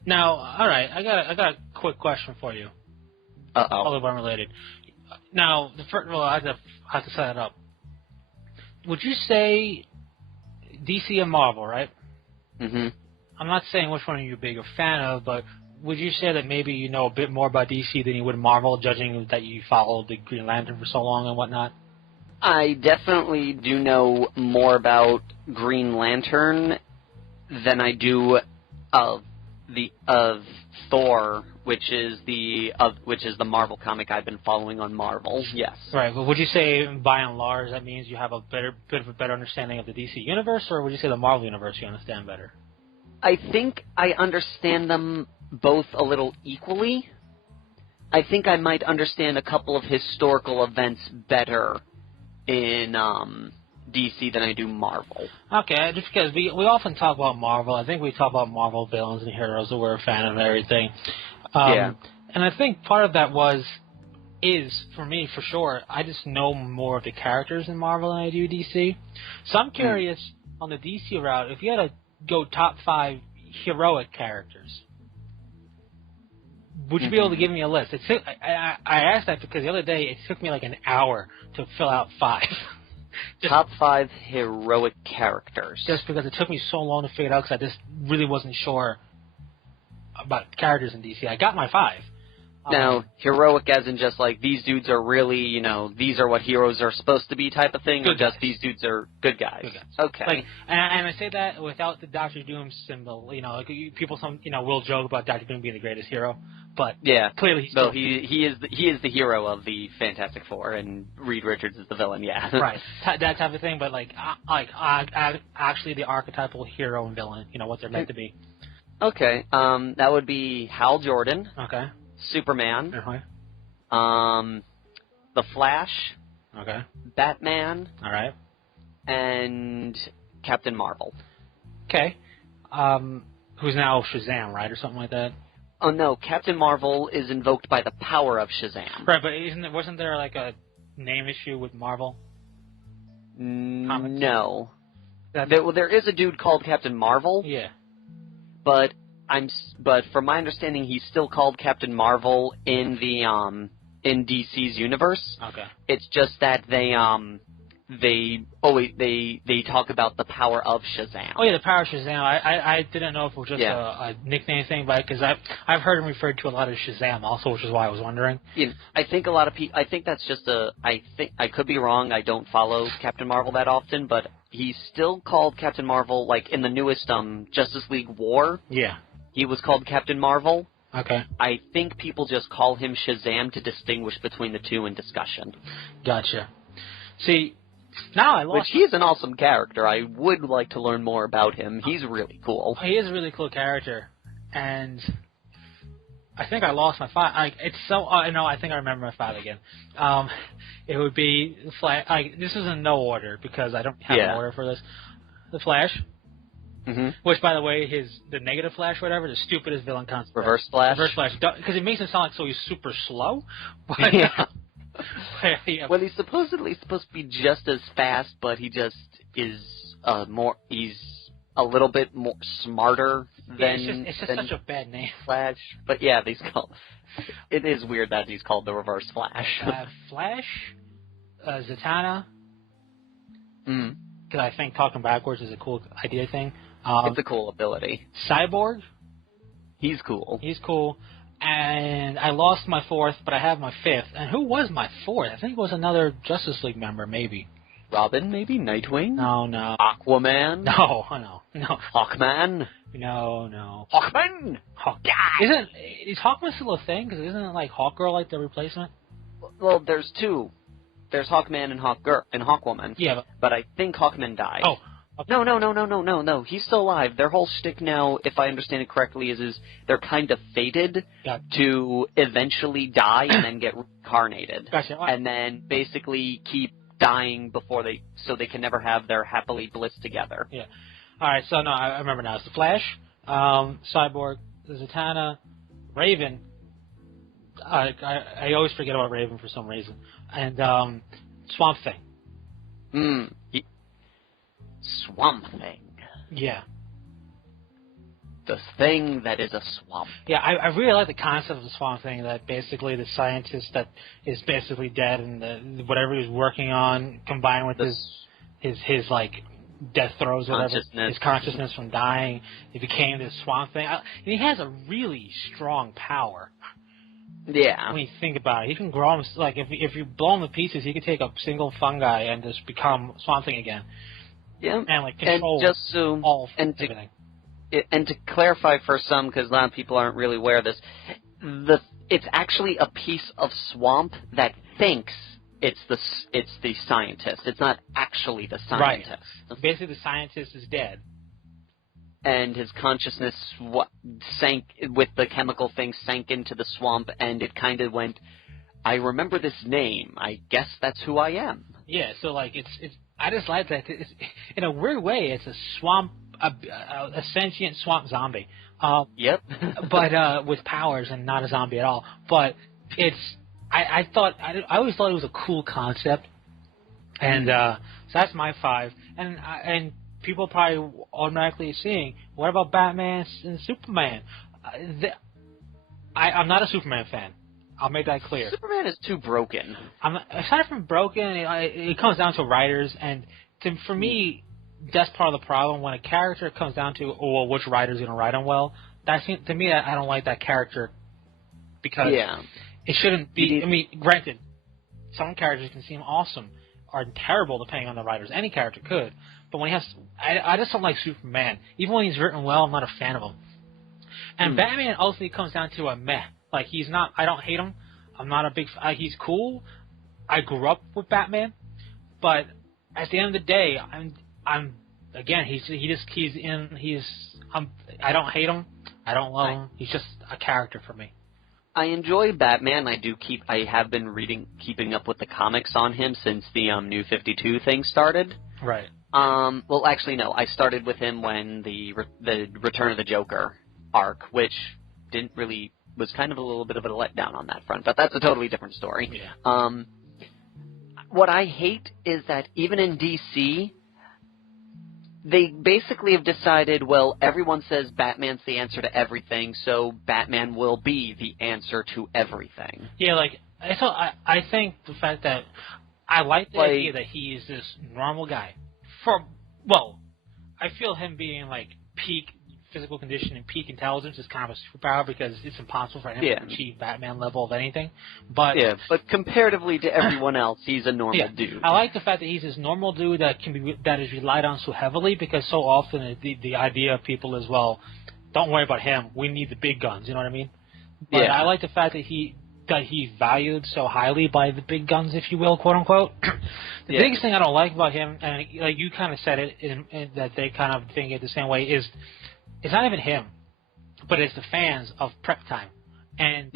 alright, I got a quick question for you. Although unrelated. Now, I have to set it up. Would you say DC and Marvel, right? Mm-hmm. I'm not saying which one are you a bigger fan of, but would you say that maybe you know a bit more about DC than you would Marvel, judging that you followed the Green Lantern for so long and whatnot? I definitely do know more about Green Lantern than I do of Thor, which is the Marvel comic I've been following on Marvel. Yes. Right, but would you say by and large that means you have a bit of a better understanding of the DC universe, or would you say the Marvel universe you understand better? I think I understand them both a little equally. I think I might understand a couple of historical events better in DC than I do Marvel. Okay, just because we often talk about Marvel. I think we talk about Marvel villains and heroes that we're a fan of and everything. Yeah. And I think part of that is, for me, for sure, I just know more of the characters in Marvel than I do DC. So I'm curious, on the DC route, if you had to go top 5 heroic characters, would you be able to give me a list? I asked that because the other day it took me like an hour to fill out 5. Top 5 heroic characters. Just because it took me so long to figure it out because I just really wasn't sure about characters in DC. I got my 5. Now, heroic as in just like, these dudes are really, these are what heroes are supposed to be type of thing, or just these dudes are good guys? Good guys. Okay. Like, and I say that without the Doctor Doom symbol. Like people, will joke about Doctor Doom being the greatest hero, but yeah, clearly he's he is the hero of the Fantastic Four, and Reed Richards is the villain. Yeah. Right. That type of thing. But actually the archetypal hero and villain. What they're meant to be. Okay. That would be Hal Jordan. Okay. Superman. Okay. The Flash. Okay. Batman. All right. And Captain Marvel. Okay. Who's now Shazam, right, or something like that? Oh no, Captain Marvel is invoked by the power of Shazam. Right, but wasn't there like a name issue with Marvel? No. There is a dude called Captain Marvel. Yeah. But from my understanding, he's still called Captain Marvel in the in DC's universe. Okay. It's just that they talk about the power of Shazam. Oh yeah, the power of Shazam. I didn't know if it was just a nickname thing, but because I've heard him referred to a lot as Shazam also, which is why I was wondering. I think a lot of people. I think that's just I could be wrong. I don't follow Captain Marvel that often, but he's still called Captain Marvel. Like in the newest Justice League War. Yeah. He was called Captain Marvel. Okay. I think people just call him Shazam to distinguish between the two in discussion. Gotcha. See, now I lost... Which he's an awesome character. I would like to learn more about him. He's really cool. He is a really cool character. And I think I lost my 5. It's so... no, I think I remember my 5 again. It would be... this is in no order because I don't have an order for this. The Flash. Mm-hmm. Which, by the way, the negative Flash, whatever, the stupidest villain concept. Reverse Flash? Reverse Flash. Because it makes him sound like he's super slow. But, yeah. Well, he's supposedly supposed to be just as fast, but he just is he's a little bit more smarter than... It's just such a bad name. Flash. But yeah, it is weird that he's called the Reverse Flash. Flash, Zatanna. Mm. Because I think talking backwards is a cool idea thing. It's a cool ability. Cyborg. He's cool. He's cool. And I lost my 4th, but I have my 5th. And who was my 4th? I think it was another Justice League member, maybe. Robin, maybe? Nightwing? No. Aquaman? No. Hawkman? No. Hawkman? Hawkeye. Is Hawkman still a thing? Because isn't it like Hawkgirl like the replacement? Well, there's 2. There's Hawkman and Hawkwoman. Yeah. But I think Hawkman died. Oh. Okay. No. He's still alive. Their whole shtick now, if I understand it correctly, is they're kind of fated to eventually die and then get reincarnated. Gotcha. And then basically keep dying so they can never have their happily bliss together. Yeah. All right. So no, I remember now. It's the Flash, Cyborg, Zatanna, Raven. I always forget about Raven for some reason. And Swamp Thing. Swamp Thing. Yeah. The thing that is a swamp. Yeah, I really like the concept of the Swamp Thing, that basically the scientist that is basically dead and whatever he's working on combined with his like death throes or whatever, Consciousness. his consciousness from dying. He became this Swamp Thing. And he has a really strong power. Yeah. When you think about it, he can grow him, like, if you blow him to pieces, he could take a single fungi and just become Swamp Thing again. Yeah. And, like, control everything. And to clarify for some, because a lot of people aren't really aware of this, it's actually a piece of swamp that thinks it's the scientist. It's not actually the scientist. Right. Basically, the scientist is dead. And his consciousness sank with the chemical thing, sank into the swamp, and it kind of went, I remember this name. I guess that's who I am. Yeah, so, like, it's I just like that. It's, in a weird way, it's a swamp, a sentient swamp zombie. Yep. But with powers and not a zombie at all. But it's, I always thought it was a cool concept. And so that's my 5. And people probably automatically seeing, what about Batman and Superman? I'm not a Superman fan. I'll make that clear. Superman is too broken. Aside from broken, it comes down to writers, and for me, that's part of the problem. When a character comes down to, which writer's going to write him well, to me, I don't like that character because it shouldn't be. I mean, granted, some characters can seem awesome or terrible depending on the writers. Any character could, but when he has, I just don't like Superman. Even when he's written well, I'm not a fan of him. And Batman ultimately comes down to a meh. Like, he's not, I don't hate him. I'm not a big, he's cool. I grew up with Batman. But at the end of the day, I don't hate him. I don't love him. He's just a character for me. I enjoy Batman. I have been keeping up with the comics on him since the New 52 thing started. Right. Well, actually, no. I started with him when the Return of the Joker arc, which was kind of a little bit of a letdown on that front, but that's a totally different story. Yeah. What I hate is that even in DC, they basically have decided, well, everyone says Batman's the answer to everything, so Batman will be the answer to everything. Yeah, like, I think the fact that I like the idea that he is this normal guy. I feel him being, like, peak physical condition and peak intelligence is kind of a superpower because it's impossible for him to achieve Batman level of anything. But comparatively to everyone else, he's a normal dude. I like the fact that he's this normal dude that is relied on so heavily because so often the idea of people is, well, don't worry about him. We need the big guns. You know what I mean? But I like the fact that he's valued so highly by the big guns, if you will, quote unquote. The biggest thing I don't like about him, and like you kind of said it, that they kind of think it the same way, is it's not even him, but it's the fans of Prep Time. And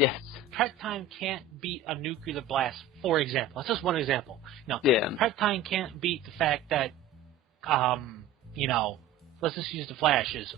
Prep Time can't beat a nuclear blast, for example. That's just one example. Prep Time can't beat the fact that, let's just use the Flash is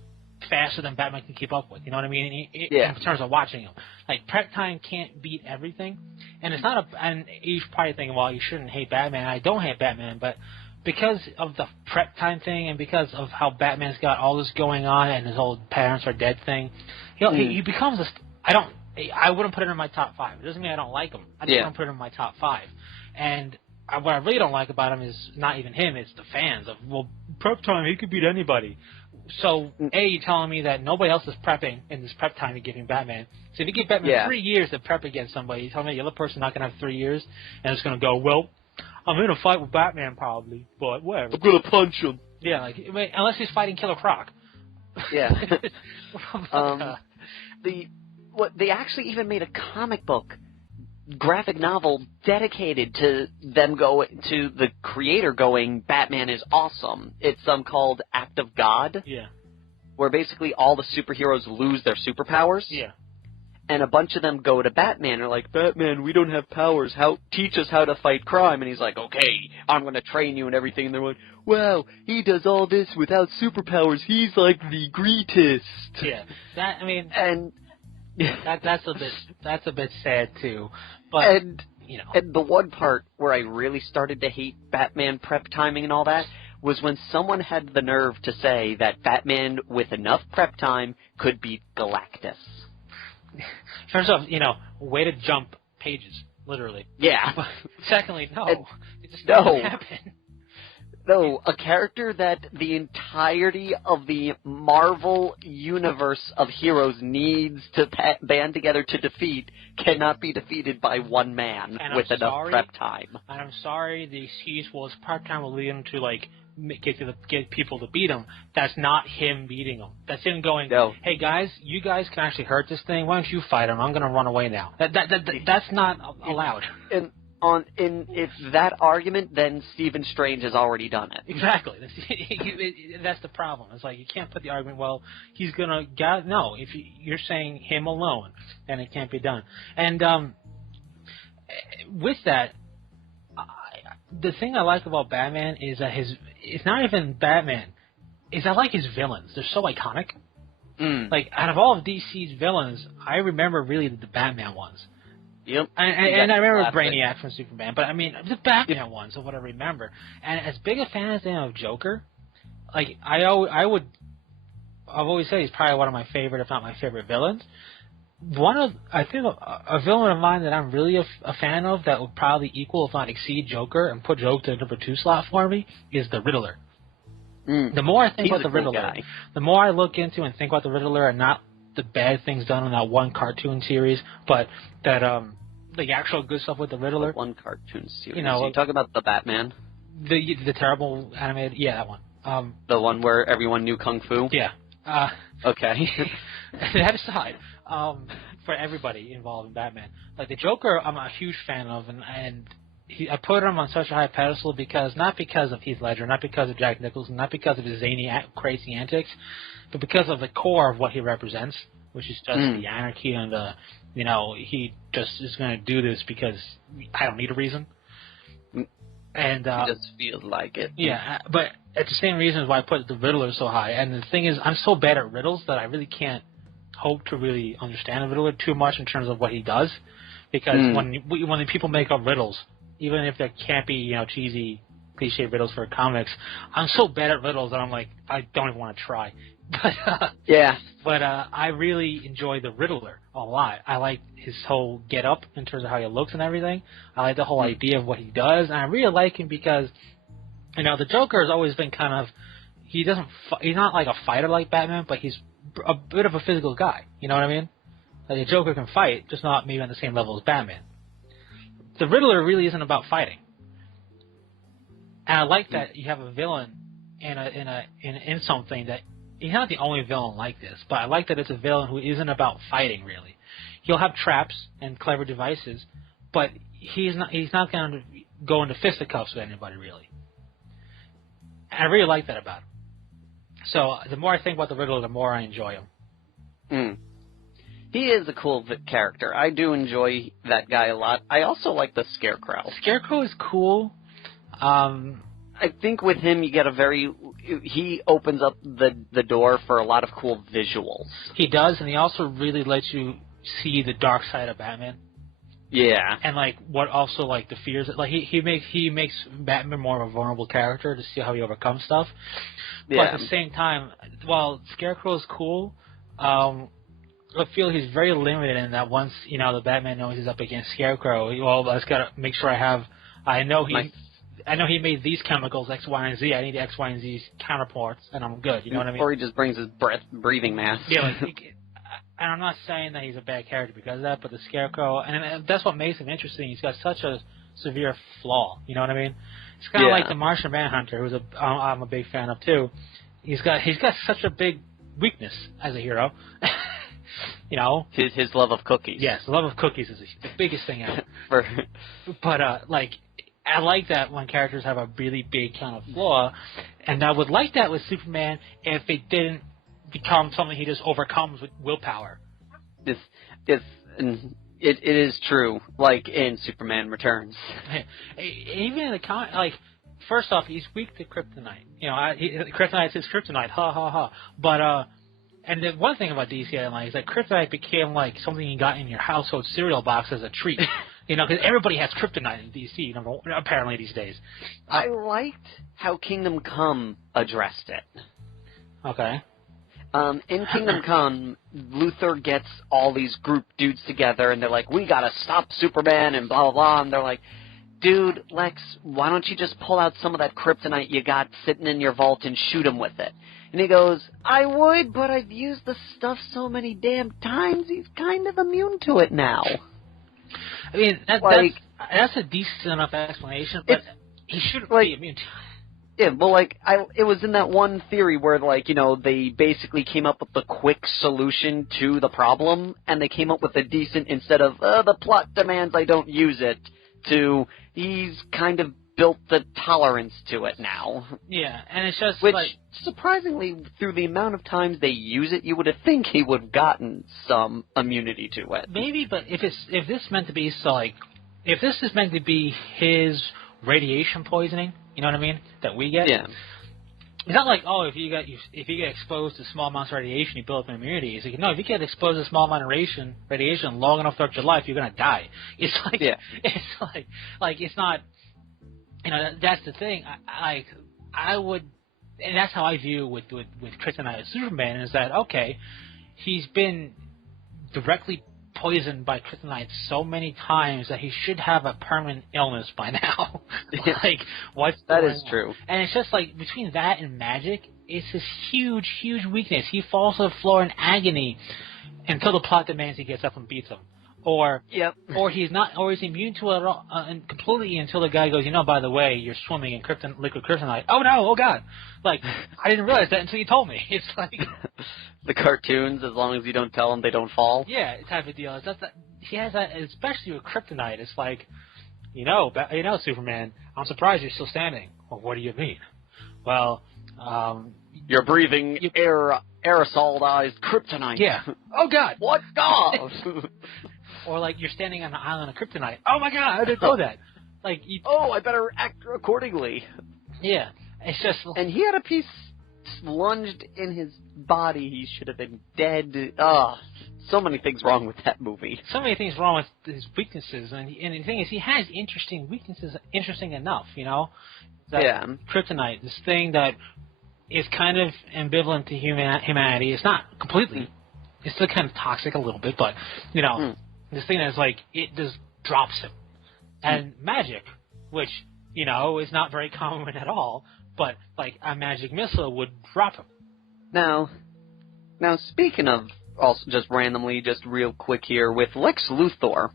faster than Batman can keep up with. You know what I mean? In terms of watching him. Like, Prep Time can't beat everything. And it's not and you're probably thinking, well, you shouldn't hate Batman. I don't hate Batman, but because of the Prep Time thing and because of how Batman's got all this going on and his whole parents are dead thing, he becomes I wouldn't put it in my top 5. It doesn't mean I don't like him. I just don't put it in my top 5. And what I really don't like about him is not even him, it's the fans of, well, Prep Time, he could beat anybody. So, you're telling me that nobody else is prepping in this Prep Time you're giving Batman. So if you give Batman 3 years to prep against somebody, you're telling me the other person's not going to have 3 years and it's going to go, well, I'm in a fight with Batman probably, but whatever. I'm going to punch him. Yeah, like, unless he's fighting Killer Croc. Yeah. They actually even made a comic book graphic novel dedicated to the creator going, Batman is awesome. It's called Act of God. Yeah. Where basically all the superheroes lose their superpowers. Yeah. And a bunch of them go to Batman and are like, Batman, we don't have powers. Teach us how to fight crime. And he's like, okay, I'm going to train you and everything. And they're like, wow, he does all this without superpowers. He's like the greatest. Yeah. That's a bit sad too. But and the one part where I really started to hate Batman prep timing and all that was when someone had the nerve to say that Batman with enough prep time could beat Galactus. First off, way to jump pages, literally. Yeah. Secondly, no. It just doesn't happen. No, a character that the entirety of the Marvel universe of heroes needs to band together to defeat cannot be defeated by one man with enough prep time. And I'm sorry, the excuse was prep time will lead him to, like, get people to beat him. That's not him beating him. That's him going, no. Hey guys, you guys can actually hurt this thing. Why don't you fight him? I'm going to run away now. That's not allowed. If that argument, then Stephen Strange has already done it. Exactly. That's the problem. It's like you can't put the argument, well, he's going to... No, if you're saying him alone, then it can't be done. And with that, the thing I like about Batman is that it's not even Batman. I like his villains. They're so iconic. Like, out of all of DC's villains, I remember really the Batman ones. Yep. And I remember Brainiac from Superman, but I mean, the Batman ones are what I remember. And as big a fan as I am of Joker, like, I've always said he's probably one of my favorite, if not my favorite villains. I think a villain of mine that I'm really a fan of that would probably equal, if not exceed, Joker and put Joker to the number 2 slot for me is the Riddler. The more I think about the Riddler, the more I look into and think about the Riddler, and not the bad things done in that one cartoon series, but that the actual good stuff with the Riddler. One cartoon series. You know, you talking about the Batman? The terrible animated, yeah, that one. The one where everyone knew kung fu. Yeah. Okay. That aside, for everybody involved in Batman, like the Joker, I'm a huge fan of, and I put him on such a high pedestal not because of Heath Ledger, not because of Jack Nicholson, not because of his zany, crazy antics, but because of the core of what he represents, which is just the anarchy and he just is going to do this because I don't need a reason. And he just feels like it. Yeah, but it's the same reasons why I put the Riddler so high. And the thing is, I'm so bad at riddles that I really can't hope to really understand the Riddler too much in terms of what he does, because when the people make up riddles, even if there can't be cheesy cliche riddles for comics, I'm so bad at riddles that I'm like, I don't even want to try. But I really enjoy the Riddler a lot. I like his whole get up in terms of how he looks and everything. I like the whole idea of what he does, and I really like him because the Joker has always been kind of, he's not like a fighter like Batman, but he's a bit of a physical guy. You know what I mean? Like, the Joker can fight, just not maybe on the same level as Batman. The Riddler really isn't about fighting, and I like that you have a villain in something that he's not the only villain like this, but I like that it's a villain who isn't about fighting really. He'll have traps and clever devices, but he's not going to go into fisticuffs with anybody really. And I really like that about him. So the more I think about the Riddler, the more I enjoy him. He is a cool character. I do enjoy that guy a lot. I also like the Scarecrow. Scarecrow is cool. I think with him you get he opens up the door for a lot of cool visuals. He does, and he also really lets you see the dark side of Batman. Yeah. And what also the fears, he makes Batman more of a vulnerable character to see how he overcomes stuff. Yeah. But at the same time, while Scarecrow is cool, I feel he's very limited in that once the Batman knows he's up against Scarecrow, well, I just gotta make sure I know he made these chemicals X, Y, and Z. I need X, Y, and Z's counterparts, and I'm good. You know what I mean? Or he just brings his breathing mask. Yeah, and I'm not saying that he's a bad character because of that, but the Scarecrow, and that's what makes him interesting. He's got such a severe flaw. You know what I mean? It's kind of like the Martian Manhunter, who's I'm a big fan of too. He's got such a big weakness as a hero. His love of cookies. Yes, the love of cookies is the biggest thing ever. But I like that when characters have a really big kind of flaw, and I would like that with Superman if it didn't become something he just overcomes with willpower. It is true, like in Superman Returns. Even in the first off, he's weak to kryptonite. Kryptonite's his kryptonite, ha ha ha. But and the one thing about DC I like is that kryptonite became something you got in your household cereal box as a treat. Because everybody has kryptonite in DC, apparently these days. I liked how Kingdom Come addressed it. Okay. In Kingdom Come, Luthor gets all these group dudes together, and they're like, we gotta stop Superman, and blah, blah, blah, and they're like, dude, Lex, why don't you just pull out some of that kryptonite you got sitting in your vault and shoot him with it? And he goes, I would, but I've used the stuff so many damn times, he's kind of immune to it now. I mean, that's a decent enough explanation, but he shouldn't be immune to it. Yeah, well, it was in that one theory where, they basically came up with the quick solution to the problem, and they came up with a decent, instead of, the plot demands I don't use it, to, he's kind of built the tolerance to it now. Yeah, and it's just which, surprisingly, through the amount of times they use it, you would have think he would have gotten some immunity to it. Maybe, but if this is meant to be if this is meant to be his radiation poisoning, you know what I mean, that we get. Yeah. It's not like, if you get exposed to small amounts of radiation, you build up an immunity. It's like, no, if you get exposed to small amount of radiation long enough throughout your life, you're gonna die. It's like, it's like it's not. That's the thing. I would, and that's how I view with Kryptonite Superman, is that, okay, he's been directly poisoned by kryptonite so many times that he should have a permanent illness by now. That is true. And it's just like, between that and magic, it's this huge, huge weakness. He falls to the floor in agony until the plot demands he gets up and beats him. Or he's immune to it all, completely, until the guy goes, by the way, you're swimming in liquid kryptonite. Oh no, oh god. I didn't realize that until you told me. It's like the cartoons, as long as you don't tell them, they don't fall. Yeah, type of deal. It's just that he has that, especially with kryptonite. It's like, Superman, I'm surprised you're still standing. Well, what do you mean? Well, you're breathing aerosolized kryptonite. Yeah. Oh god. What god? Or you're standing on an island of kryptonite. Oh my god, I didn't know that. I better act accordingly. Yeah, it's just. And he had a piece lunged in his body. He should have been dead. So many things wrong with that movie. So many things wrong with his weaknesses, and the thing is, he has interesting weaknesses. Interesting enough, Kryptonite, this thing that is kind of ambivalent to humanity. It's not completely. It's still kind of toxic a little bit, but this thing that's it just drops him. And magic, which is not very common at all, but a magic missile would drop him. Now speaking of, also just randomly, just real quick here, with Lex Luthor,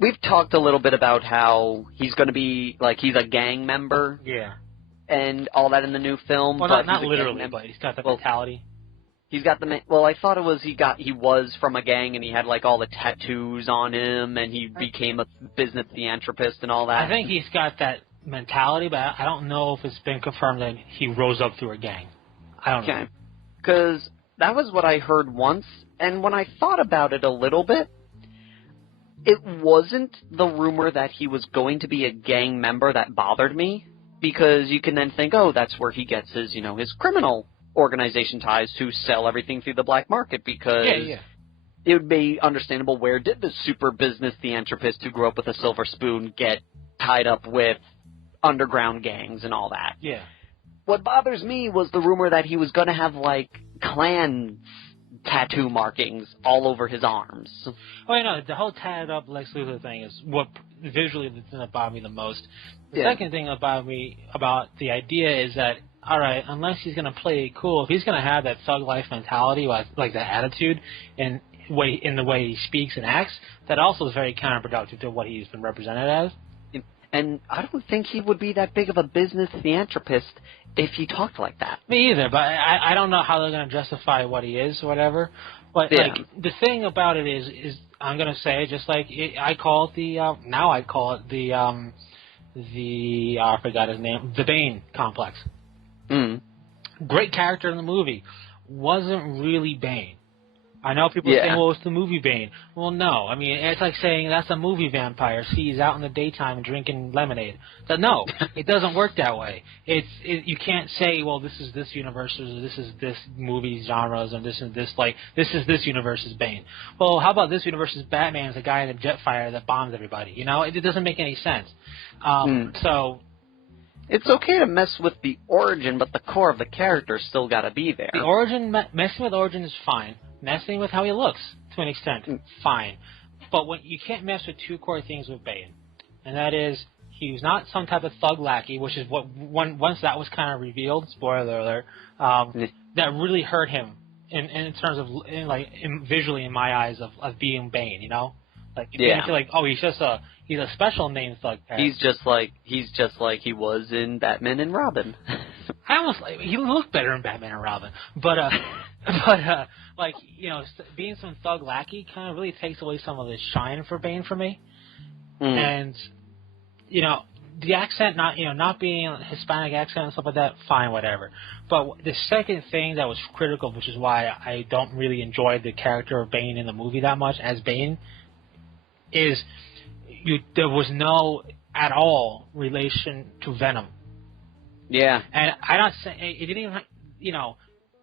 we've talked a little bit about how he's going to be, he's a gang member. Yeah. And all that in the new film. Well, but not literally, but he's got the mentality. He's got I thought it was he was from a gang, and he had all the tattoos on him, and he became a business theanthropist and all that. I think he's got that mentality, but I don't know if it's been confirmed that he rose up through a gang. I don't know. Because that was what I heard once, and when I thought about it a little bit, it wasn't the rumor that he was going to be a gang member that bothered me, because you can then think, that's where he gets his, his criminal organization ties to sell everything through the black market, because it would be understandable, where did the super business theanthropist who grew up with a silver spoon get tied up with underground gangs and all that? Yeah. What bothers me was the rumor that he was going to have, clan tattoo markings all over his arms. Oh, the whole tatted up Lex Luthor thing is what visually the thing that bothered me the most. The second thing that bothered me about the idea is that, all right, unless he's going to play it cool, if he's going to have that thug life mentality, that attitude, and in the way he speaks and acts, that also is very counterproductive to what he's been represented as. And I don't think he would be that big of a business theanthropist if he talked like that. Me either, but I don't know how they're going to justify what he is or whatever. But the thing about it is I'm going to say, just I call it now I call it I forgot his name, the Bane complex. Great character in the movie. Wasn't really Bane. I know people say, well, it's the movie Bane. Well, no. I mean, it's like saying that's a movie vampire. See, he's out in the daytime drinking lemonade. So, no, it doesn't work that way. You can't say, well, this is this universe, or this is this movie genres, and this is this, this is this universe's Bane. Well, how about this universe's Batman is a guy in a jet fighter that bombs everybody? It doesn't make any sense. So... It's okay to mess with the origin, but the core of the character still got to be there. The origin, messing with origin is fine. Messing with how he looks, to an extent, fine. But when you can't mess with two core things with Bane, and that is he was not some type of thug lackey, which is what once that was kind of revealed. Spoiler alert. That really hurt him in terms of visually in my eyes of being Bane. You know, like it didn't feel like he's a special name thug. He's just like he was in Batman and Robin. I almost he looked better in Batman and Robin, but like you know, being some thug lackey kind of really takes away some of the shine for Bane for me. And you know, the accent not being a Hispanic accent and stuff like that, fine, whatever. But the second thing that was critical, which is why I don't really enjoy the character of Bane in the movie that much as Bane, is there was no at all relation to Venom. Yeah. And I'm not saying it didn't even, you know,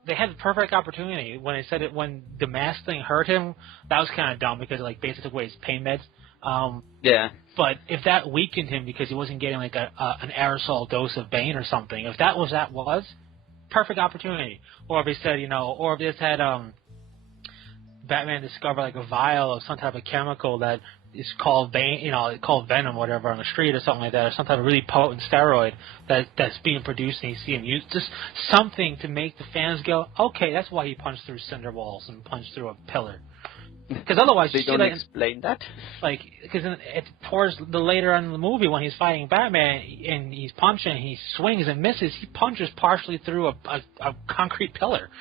they had the perfect opportunity when they said it when the mask thing hurt him. That was kind of dumb because like basically took away his pain meds. Yeah. But if that weakened him because he wasn't getting like an aerosol dose of Bane or something, if that was perfect opportunity. Or if they said, you know, or if they had Batman discover like a vial of some type of chemical that is called Bane, you know, called Venom, or whatever, on the street or something like that, or some type of really potent steroid that's being produced, and you see him use just something to make the fans go, okay, that's why he punched through cinder walls and punched through a pillar. Because otherwise, they don't explain that. Like, because towards the later on in the movie, when he's fighting Batman and he's punching, he swings and misses. He punches partially through a concrete pillar,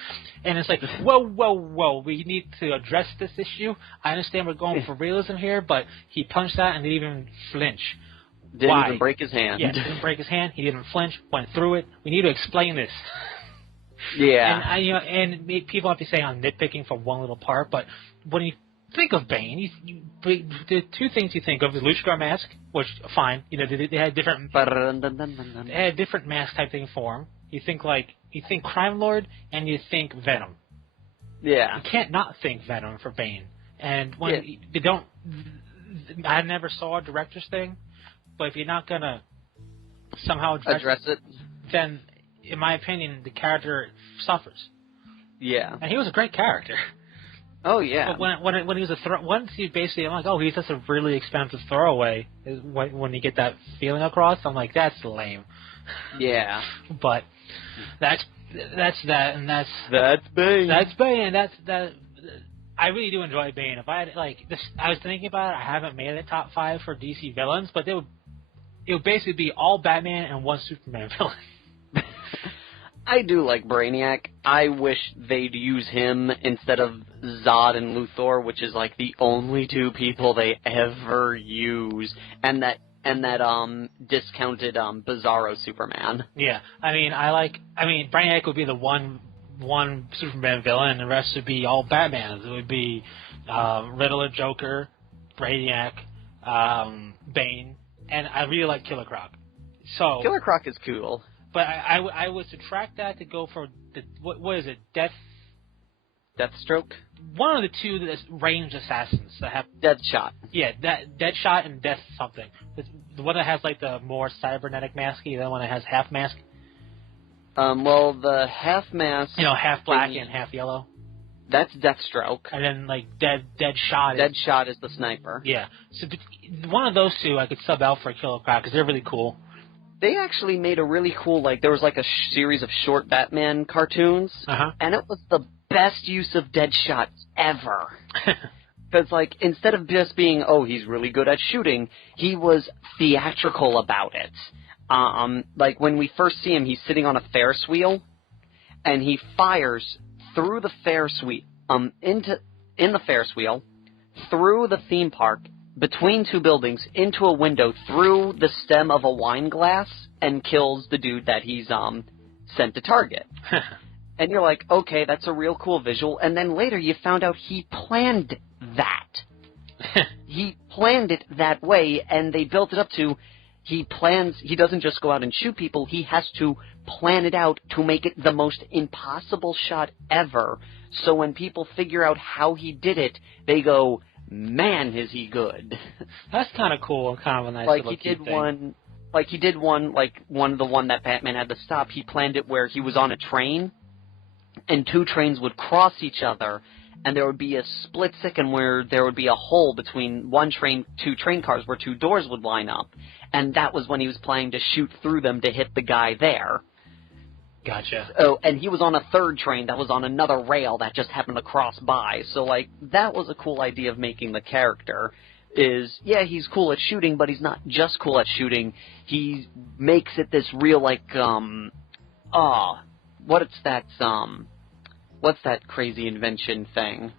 and it's like, whoa! We need to address this issue. I understand we're going for realism here, but he punched that and didn't even flinch. Didn't even break his hand. Yeah, didn't break his hand. He didn't flinch. Went through it. We need to explain this. Yeah. And people have to say I'm nitpicking for one little part, but when you think of Bane, the two things you think of is Luchador mask, which fine, you know, they had different mask type thing for him. You think Crime Lord, and you think Venom. Yeah. You can't not think Venom for Bane. And when you don't, I never saw a director's thing, but if you're not gonna somehow address it, then in my opinion, the character suffers. Yeah. And he was a great character. Oh, yeah. But when he was once you basically, I'm like, oh, he's just a really expensive throwaway. When you get that feeling across, I'm like, that's lame. Yeah. But that's that, and that's Bane. That's Bane, and that's that. I really do enjoy Bane. If I had, like this, I was thinking about it. I haven't made it top 5 for DC villains, but it would basically be all Batman and one Superman villain. I do like Brainiac. I wish they'd use him instead of Zod and Luthor, which is like the only two people they ever use, and that discounted Bizarro Superman. Yeah, I mean Brainiac would be the one Superman villain, and the rest would be all Batmans. It would be Riddler, Joker, Brainiac, Bane, and I really like Killer Croc. So Killer Croc is cool. But I would subtract that to go for the what is it? Deathstroke? One of the two that's ranged assassins that have Deadshot. Yeah, Deadshot and Death something. The one that has like the more cybernetic masky, the other one that has half mask. Well, the half mask, you know, half black and half yellow. That's Deathstroke. And then like Deadshot. Deadshot is the sniper. Yeah. So one of those two I could sub out for Killer Croc because they're really cool. They actually made a really cool, like, there was like a series of short Batman cartoons, and it was the best use of Deadshot ever. Because, like, instead of just being, oh, he's really good at shooting, he was theatrical about it. Like, when we first see him, he's sitting on a Ferris wheel, and he fires through the Ferris wheel, in the Ferris wheel, through the theme park, between two buildings, into a window, through the stem of a wine glass, and kills the dude that he's sent to target. And you're like, okay, that's a real cool visual. And then later you found out he planned that. He planned it that way, and they built it up to, he doesn't just go out and shoot people, he has to plan it out to make it the most impossible shot ever. So when people figure out how he did it, they go, man, is he good. That's kind of cool and kind of a nice like little he did thing. one that Batman had to stop. He planned it where he was on a train, and two trains would cross each other, and there would be a split second where there would be a hole between two train cars where two doors would line up, and that was when he was planning to shoot through them to hit the guy there. Gotcha. Oh, and he was on a third train that was on another rail that just happened to cross by. So, like, that was a cool idea of making the character. Yeah, he's cool at shooting, but he's not just cool at shooting. He makes it this real, like, what's that crazy invention thing?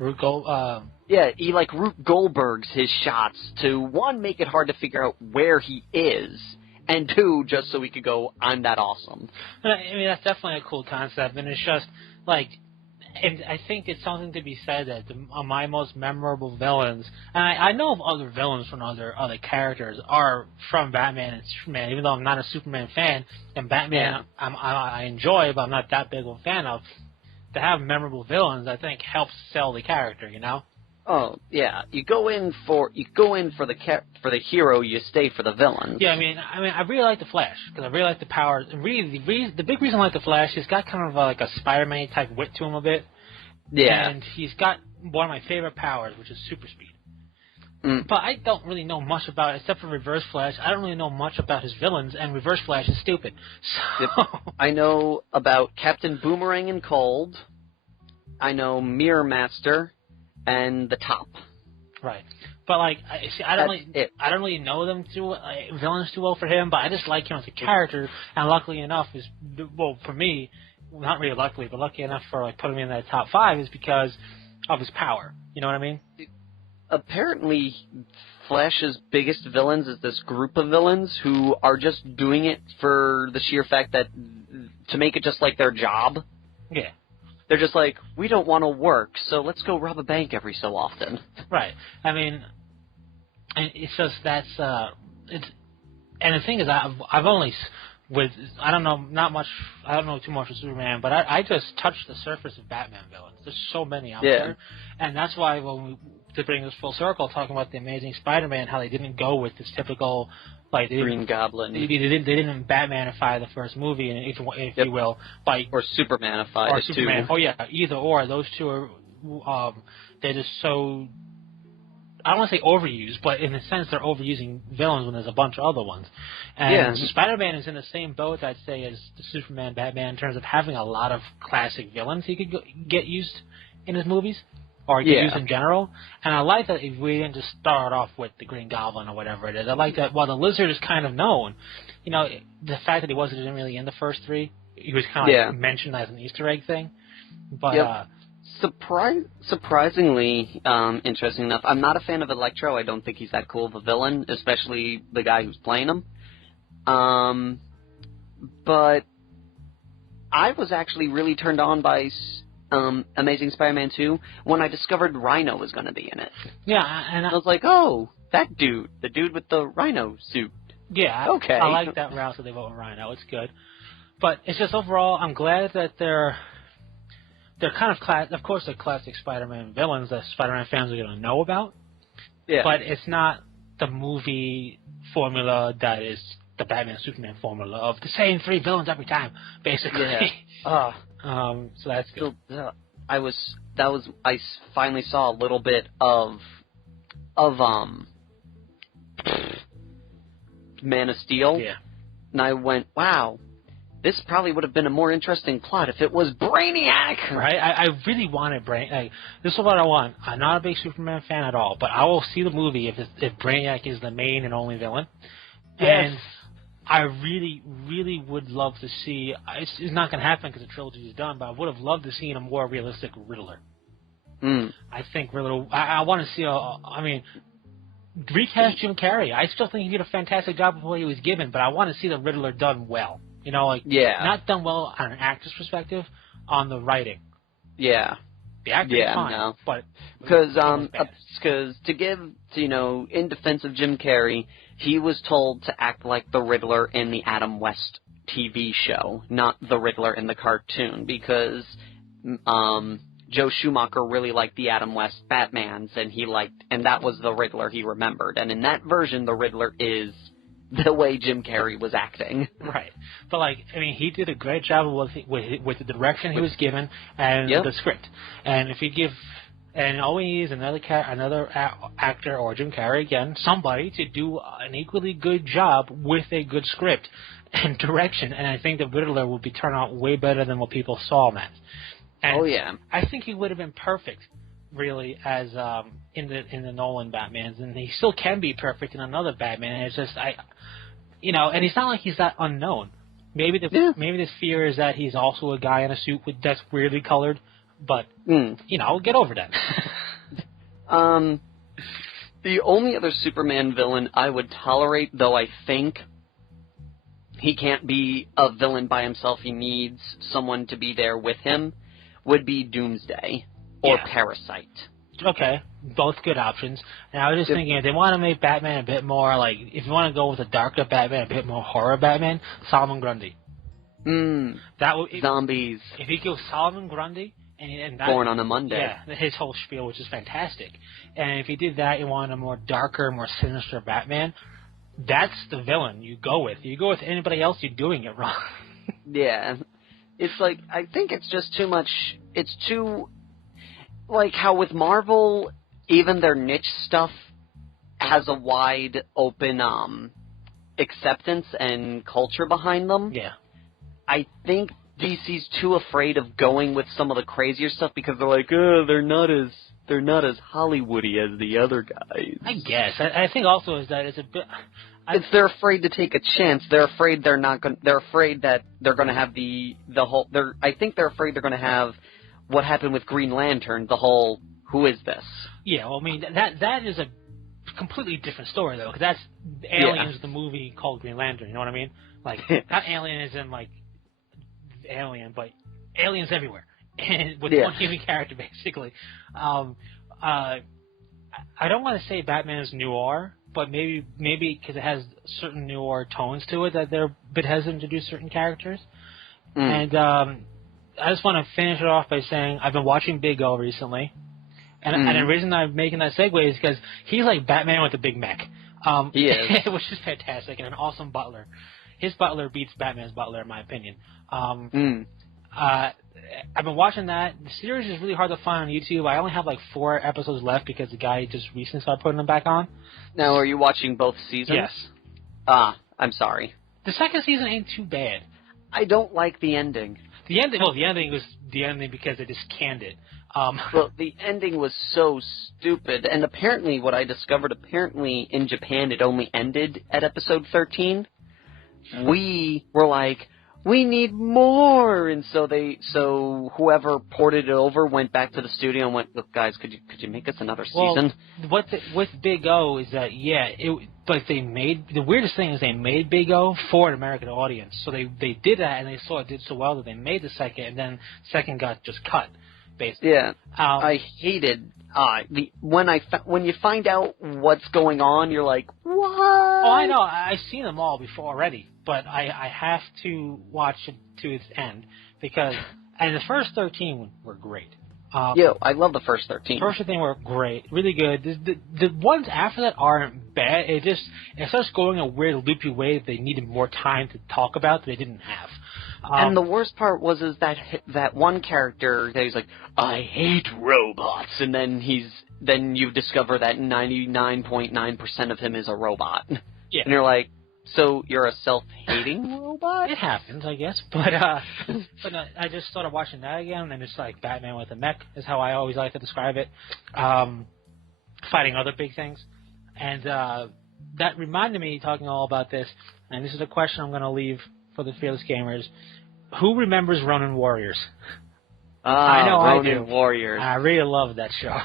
Yeah, he, like, Rube Goldberg's his shots to, one, make it hard to figure out where he is, and two, just so he could go, I'm that awesome. I mean, that's definitely a cool concept, and it's just, like, and I think it's something to be said that my most memorable villains, and I know of other villains from other characters, are from Batman and Superman, even though I'm not a Superman fan, and Batman I enjoy, but I'm not that big of a fan of. To have memorable villains, I think, helps sell the character, you know? Oh, yeah. You go in for the hero, you stay for the villain. Yeah, I mean, I really like the Flash because I really like the powers. And really, the big reason I like the Flash, he's got kind of like a Spider-Man type wit to him a bit. Yeah. And he's got one of my favorite powers, which is super speed. But I don't really know much about, except for Reverse Flash, I don't really know much about his villains, and Reverse Flash is stupid. So. Yep. I know about Captain Boomerang and Cold. I know Mirror Master and the Top. Right. But, like, I don't really know them villains too well for him, but I just like him as a character, and luckily enough, for me, not really luckily, but lucky enough for, like, putting me in that top 5 is because of his power. You know what I mean? Apparently, Flash's biggest villains is this group of villains who are just doing it for the sheer fact that to make it just like their job. Yeah. They're just like, we don't want to work, so let's go rob a bank every so often. Right. I mean, it's just that's it's, and the thing is, I've only I don't know too much of Superman, but I just touched the surface of Batman villains. There's so many out there, and that's why to bring this full circle, talking about the Amazing Spider-Man, how they didn't go with this typical, like, Green Goblin. They didn't Batmanify the first movie, if you will, or Supermanify it too. Oh yeah, either or. Those two are they're just so. I don't want to say overused, but in a sense they're overusing villains when there's a bunch of other ones. And Spider-Man is in the same boat, I'd say, as the Superman, Batman, in terms of having a lot of classic villains he could get used in his movies, or get used in general. And I like that we didn't just start off with the Green Goblin or whatever it is. I like that while the Lizard is kind of known, you know, the fact that he wasn't really in the first three, he was kind of like mentioned as an Easter egg thing. But surprisingly, interesting enough, I'm not a fan of Electro. I don't think he's that cool of a villain, especially the guy who's playing him. But I was actually really turned on by Amazing Spider-Man 2 when I discovered Rhino was going to be in it. Yeah, and I was like, oh, that dude, the dude with the Rhino suit. Yeah, okay. I like that route, so they went with Rhino. It's good. But it's just overall, I'm glad that they're kind of course, they're classic Spider-Man villains that Spider-Man fans are going to know about. Yeah. But it's not the movie formula that is the Batman-Superman formula of the same three villains every time, basically. Yeah. So that's good. I finally saw a little bit of Man of Steel. Yeah. And I went, wow. This probably would have been a more interesting plot if it was Brainiac. Right? I really wanted Brainiac. This is what I want. I'm not a big Superman fan at all, but I will see the movie if Brainiac is the main and only villain. Yes. And I really, really would love to see. It's not going to happen because the trilogy is done, but I would have loved to see a more realistic Riddler. I think Riddler. I want to see. Recast Jim Carrey. I still think he did a fantastic job of what he was given, but I want to see the Riddler done well. You know, not done well on an actor's perspective, on the writing. Yeah. The acting is fine, but because in defense of Jim Carrey, he was told to act like the Riddler in the Adam West TV show, not the Riddler in the cartoon, because Joe Schumacher really liked the Adam West Batmans, and that was the Riddler he remembered. And in that version, the Riddler is the way Jim Carrey was acting. Right. But, he did a great job with the direction he was given and the script. And if you give And all we need is another actor or Jim Carrey, again, somebody to do an equally good job with a good script and direction. And I think the Riddler would be turned out way better than what people saw him as. And I think he would have been perfect, really, as in the Nolan Batmans, and he still can be perfect in another Batman. And it's just and it's not like he's that unknown. Maybe the fear is that he's also a guy in a suit that's weirdly colored. But, get over that. The only other Superman villain I would tolerate, though I think he can't be a villain by himself, he needs someone to be there with him, would be Doomsday or Parasite. Okay, both good options. And I was just thinking, if they want to make Batman a bit more, like, if you want to go with a darker Batman, a bit more horror Batman, Solomon Grundy. Zombies. If he goes Solomon Grundy... And Born on a Monday. Yeah, his whole spiel, which is fantastic. And if he did that, you want a more darker, more sinister Batman, that's the villain you go with. You go with anybody else, you're doing it wrong. Yeah. It's like, I think it's just too much, it's too, like how with Marvel, even their niche stuff has a wide open acceptance and culture behind them. Yeah. I think DC's too afraid of going with some of the crazier stuff because they're like, they're not as Hollywoody as the other guys. I guess. I think also is that it's a bit. They're afraid to take a chance. They're afraid they're not going. They're afraid that they're going to have the whole. I think they're afraid they're going to have what happened with Green Lantern. The whole who is this? Yeah, well, I mean that is a completely different story though, because that's Aliens, the movie called Green Lantern. You know what I mean? Like not Alien as in like. Alien, but aliens everywhere, and with one human character, basically. I don't want to say Batman is noir, but maybe because it has certain noir tones to it that they're a bit hesitant to do certain characters. And I just want to finish it off by saying I've been watching Big O recently, and the reason I'm making that segue is because he's like Batman with a big mech. He is. Which is fantastic, and an awesome butler. His butler beats Batman's butler, in my opinion. I've been watching that. The series is really hard to find on YouTube. I only have like 4 episodes left because the guy just recently started putting them back on. Now, are you watching both seasons? Yes. I'm sorry. The second season ain't too bad. I don't like the ending. The ending was the ending because they just canned it. Well, the ending was so stupid, and apparently what I discovered, in Japan it only ended at episode 13. We were like, we need more, and so whoever ported it over went back to the studio and went, look, guys, could you make us another season? Well, with Big O is that the weirdest thing is they made Big O for an American audience, so they did that and they saw it did so well that they made the second, and then second got just cut, basically. Yeah, I hated when you find out what's going on, you're like, what? Oh, I know. I've seen them all before already, but I have to watch it to its end because and the first 13 were great. I love the first 13. First 13 were great, really good. The ones after that aren't bad. It starts going a weird loopy way that they needed more time to talk about that they didn't have. And the worst part was that one character that he's like, I hate robots, and then you discover that 99.9% of him is a robot. Yeah. And you're like, so you're a self-hating robot? It happens, I guess. But I just started watching that again, and it's like Batman with a mech is how I always like to describe it. Fighting other big things. And that reminded me, talking all about this, and this is a question I'm going to leave for the Fearless Gamers. Who remembers Ronin Warriors? I know Ronin I do. Warriors. I really love that show.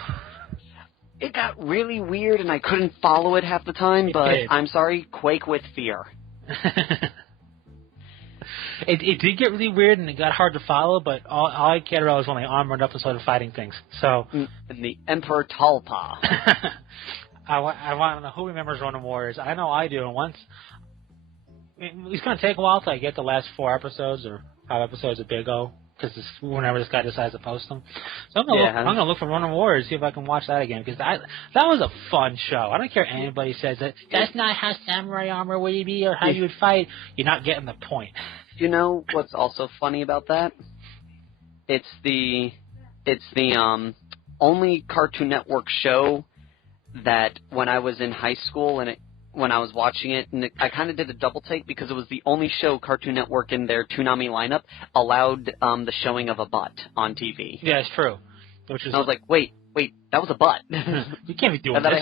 It got really weird, and I couldn't follow it half the time, but I'm sorry, quake with fear. It did get really weird, and it got hard to follow, but all I cared about was when I armored up and started fighting things. So, and the Emperor Talpa. I want to know who remembers Ronin Warriors. I know I do, and once... It's going to take a while till I get the last 4 episodes or 5 episodes of Big O, because whenever this guy decides to post them. So I'm going to look for Ronin Warriors, see if I can watch that again, because that was a fun show. I don't care if anybody says that. That's not how samurai armor would be or how you would fight. You're not getting the point. You know what's also funny about that? It's the only Cartoon Network show that when I was in high school and when I was watching it, and I kind of did a double take because it was the only show Cartoon Network in their Toonami lineup allowed the showing of a butt on TV. Yeah, it's true. And I was like, wait, that was a butt. You can't be doing and then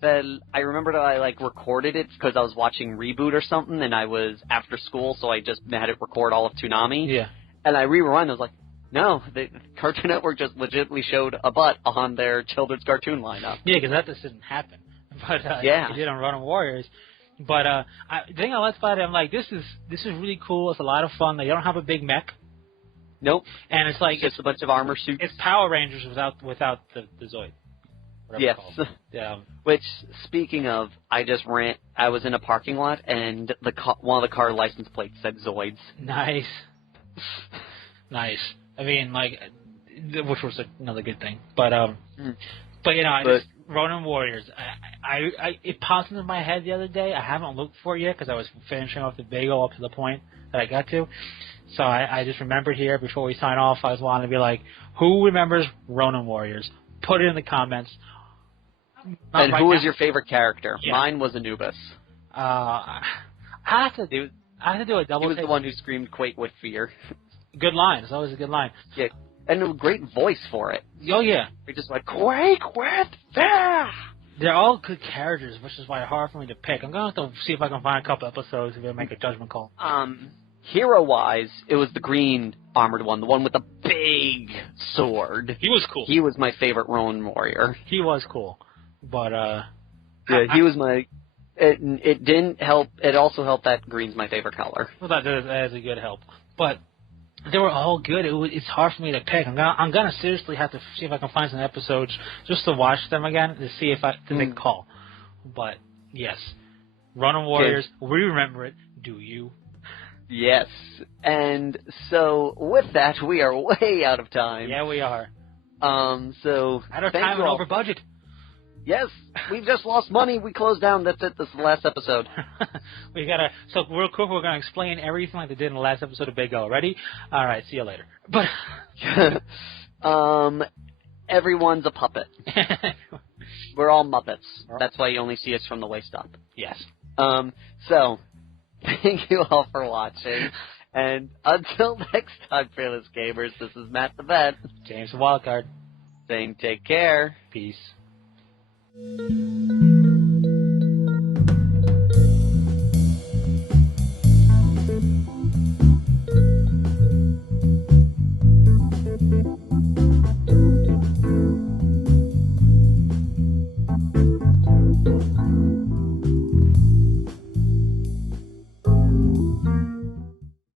this. I remember that I recorded it because I was watching Reboot or something, and I was after school, so I just had it record all of Toonami. Yeah. And I rewound, I was like, no, the Cartoon Network just legitimately showed a butt on their children's cartoon lineup. Yeah, because that just didn't happen. But yeah. It did on Ronin Warriors. But the thing I liked about it, I'm like, this is really cool. It's a lot of fun. They don't have a big mech. Nope. And it's like just a bunch of armor suits. It's Power Rangers without the Zoid. Yes. Yeah. Which, speaking of, I was in a parking lot, and one of the car license plates said Zoids. Nice. Nice. I mean, which was another good thing. But Ronin Warriors. It popped into my head the other day. I haven't looked for it yet because I was finishing off the bagel up to the point that I got to. So I just remembered here before we sign off. I was wanting to be like, who remembers Ronin Warriors? Put it in the comments. And who was your favorite character? Yeah. Mine was Anubis. I have to do a double. He was the one who screamed "Quake with fear." Good line. It's always a good line. Yeah, and a great voice for it. Oh yeah. He just went "Quake with fear." They're all good characters, which is why it's hard for me to pick. I'm going to have to see if I can find a couple episodes to make a judgment call. Hero-wise, it was the green armored one, the one with the big sword. He was cool. He was my favorite Ronin warrior. He was cool, but yeah, he was my. It didn't help. It also helped that green's my favorite color. Well, that is a good help, but they were all good. It's hard for me to pick. I'm gonna seriously have to see if I can find some episodes just to watch them again to see if to make a call. But yes, Ronin Warriors. We remember it. Do you? Yes. And so with that, we are way out of time. Yeah, we are. So out of time and over budget. Yes, we've just lost money. We closed down. That's it. This is the last episode. So real quick, we're gonna explain everything like they did in the last episode of Big O. Ready? All right. See you later. But everyone's a puppet. We're all Muppets. That's why you only see us from the waist up. Yes. So thank you all for watching. And until next time, fearless gamers, this is Matt the Vet. James the Wildcard. Saying take care. Peace.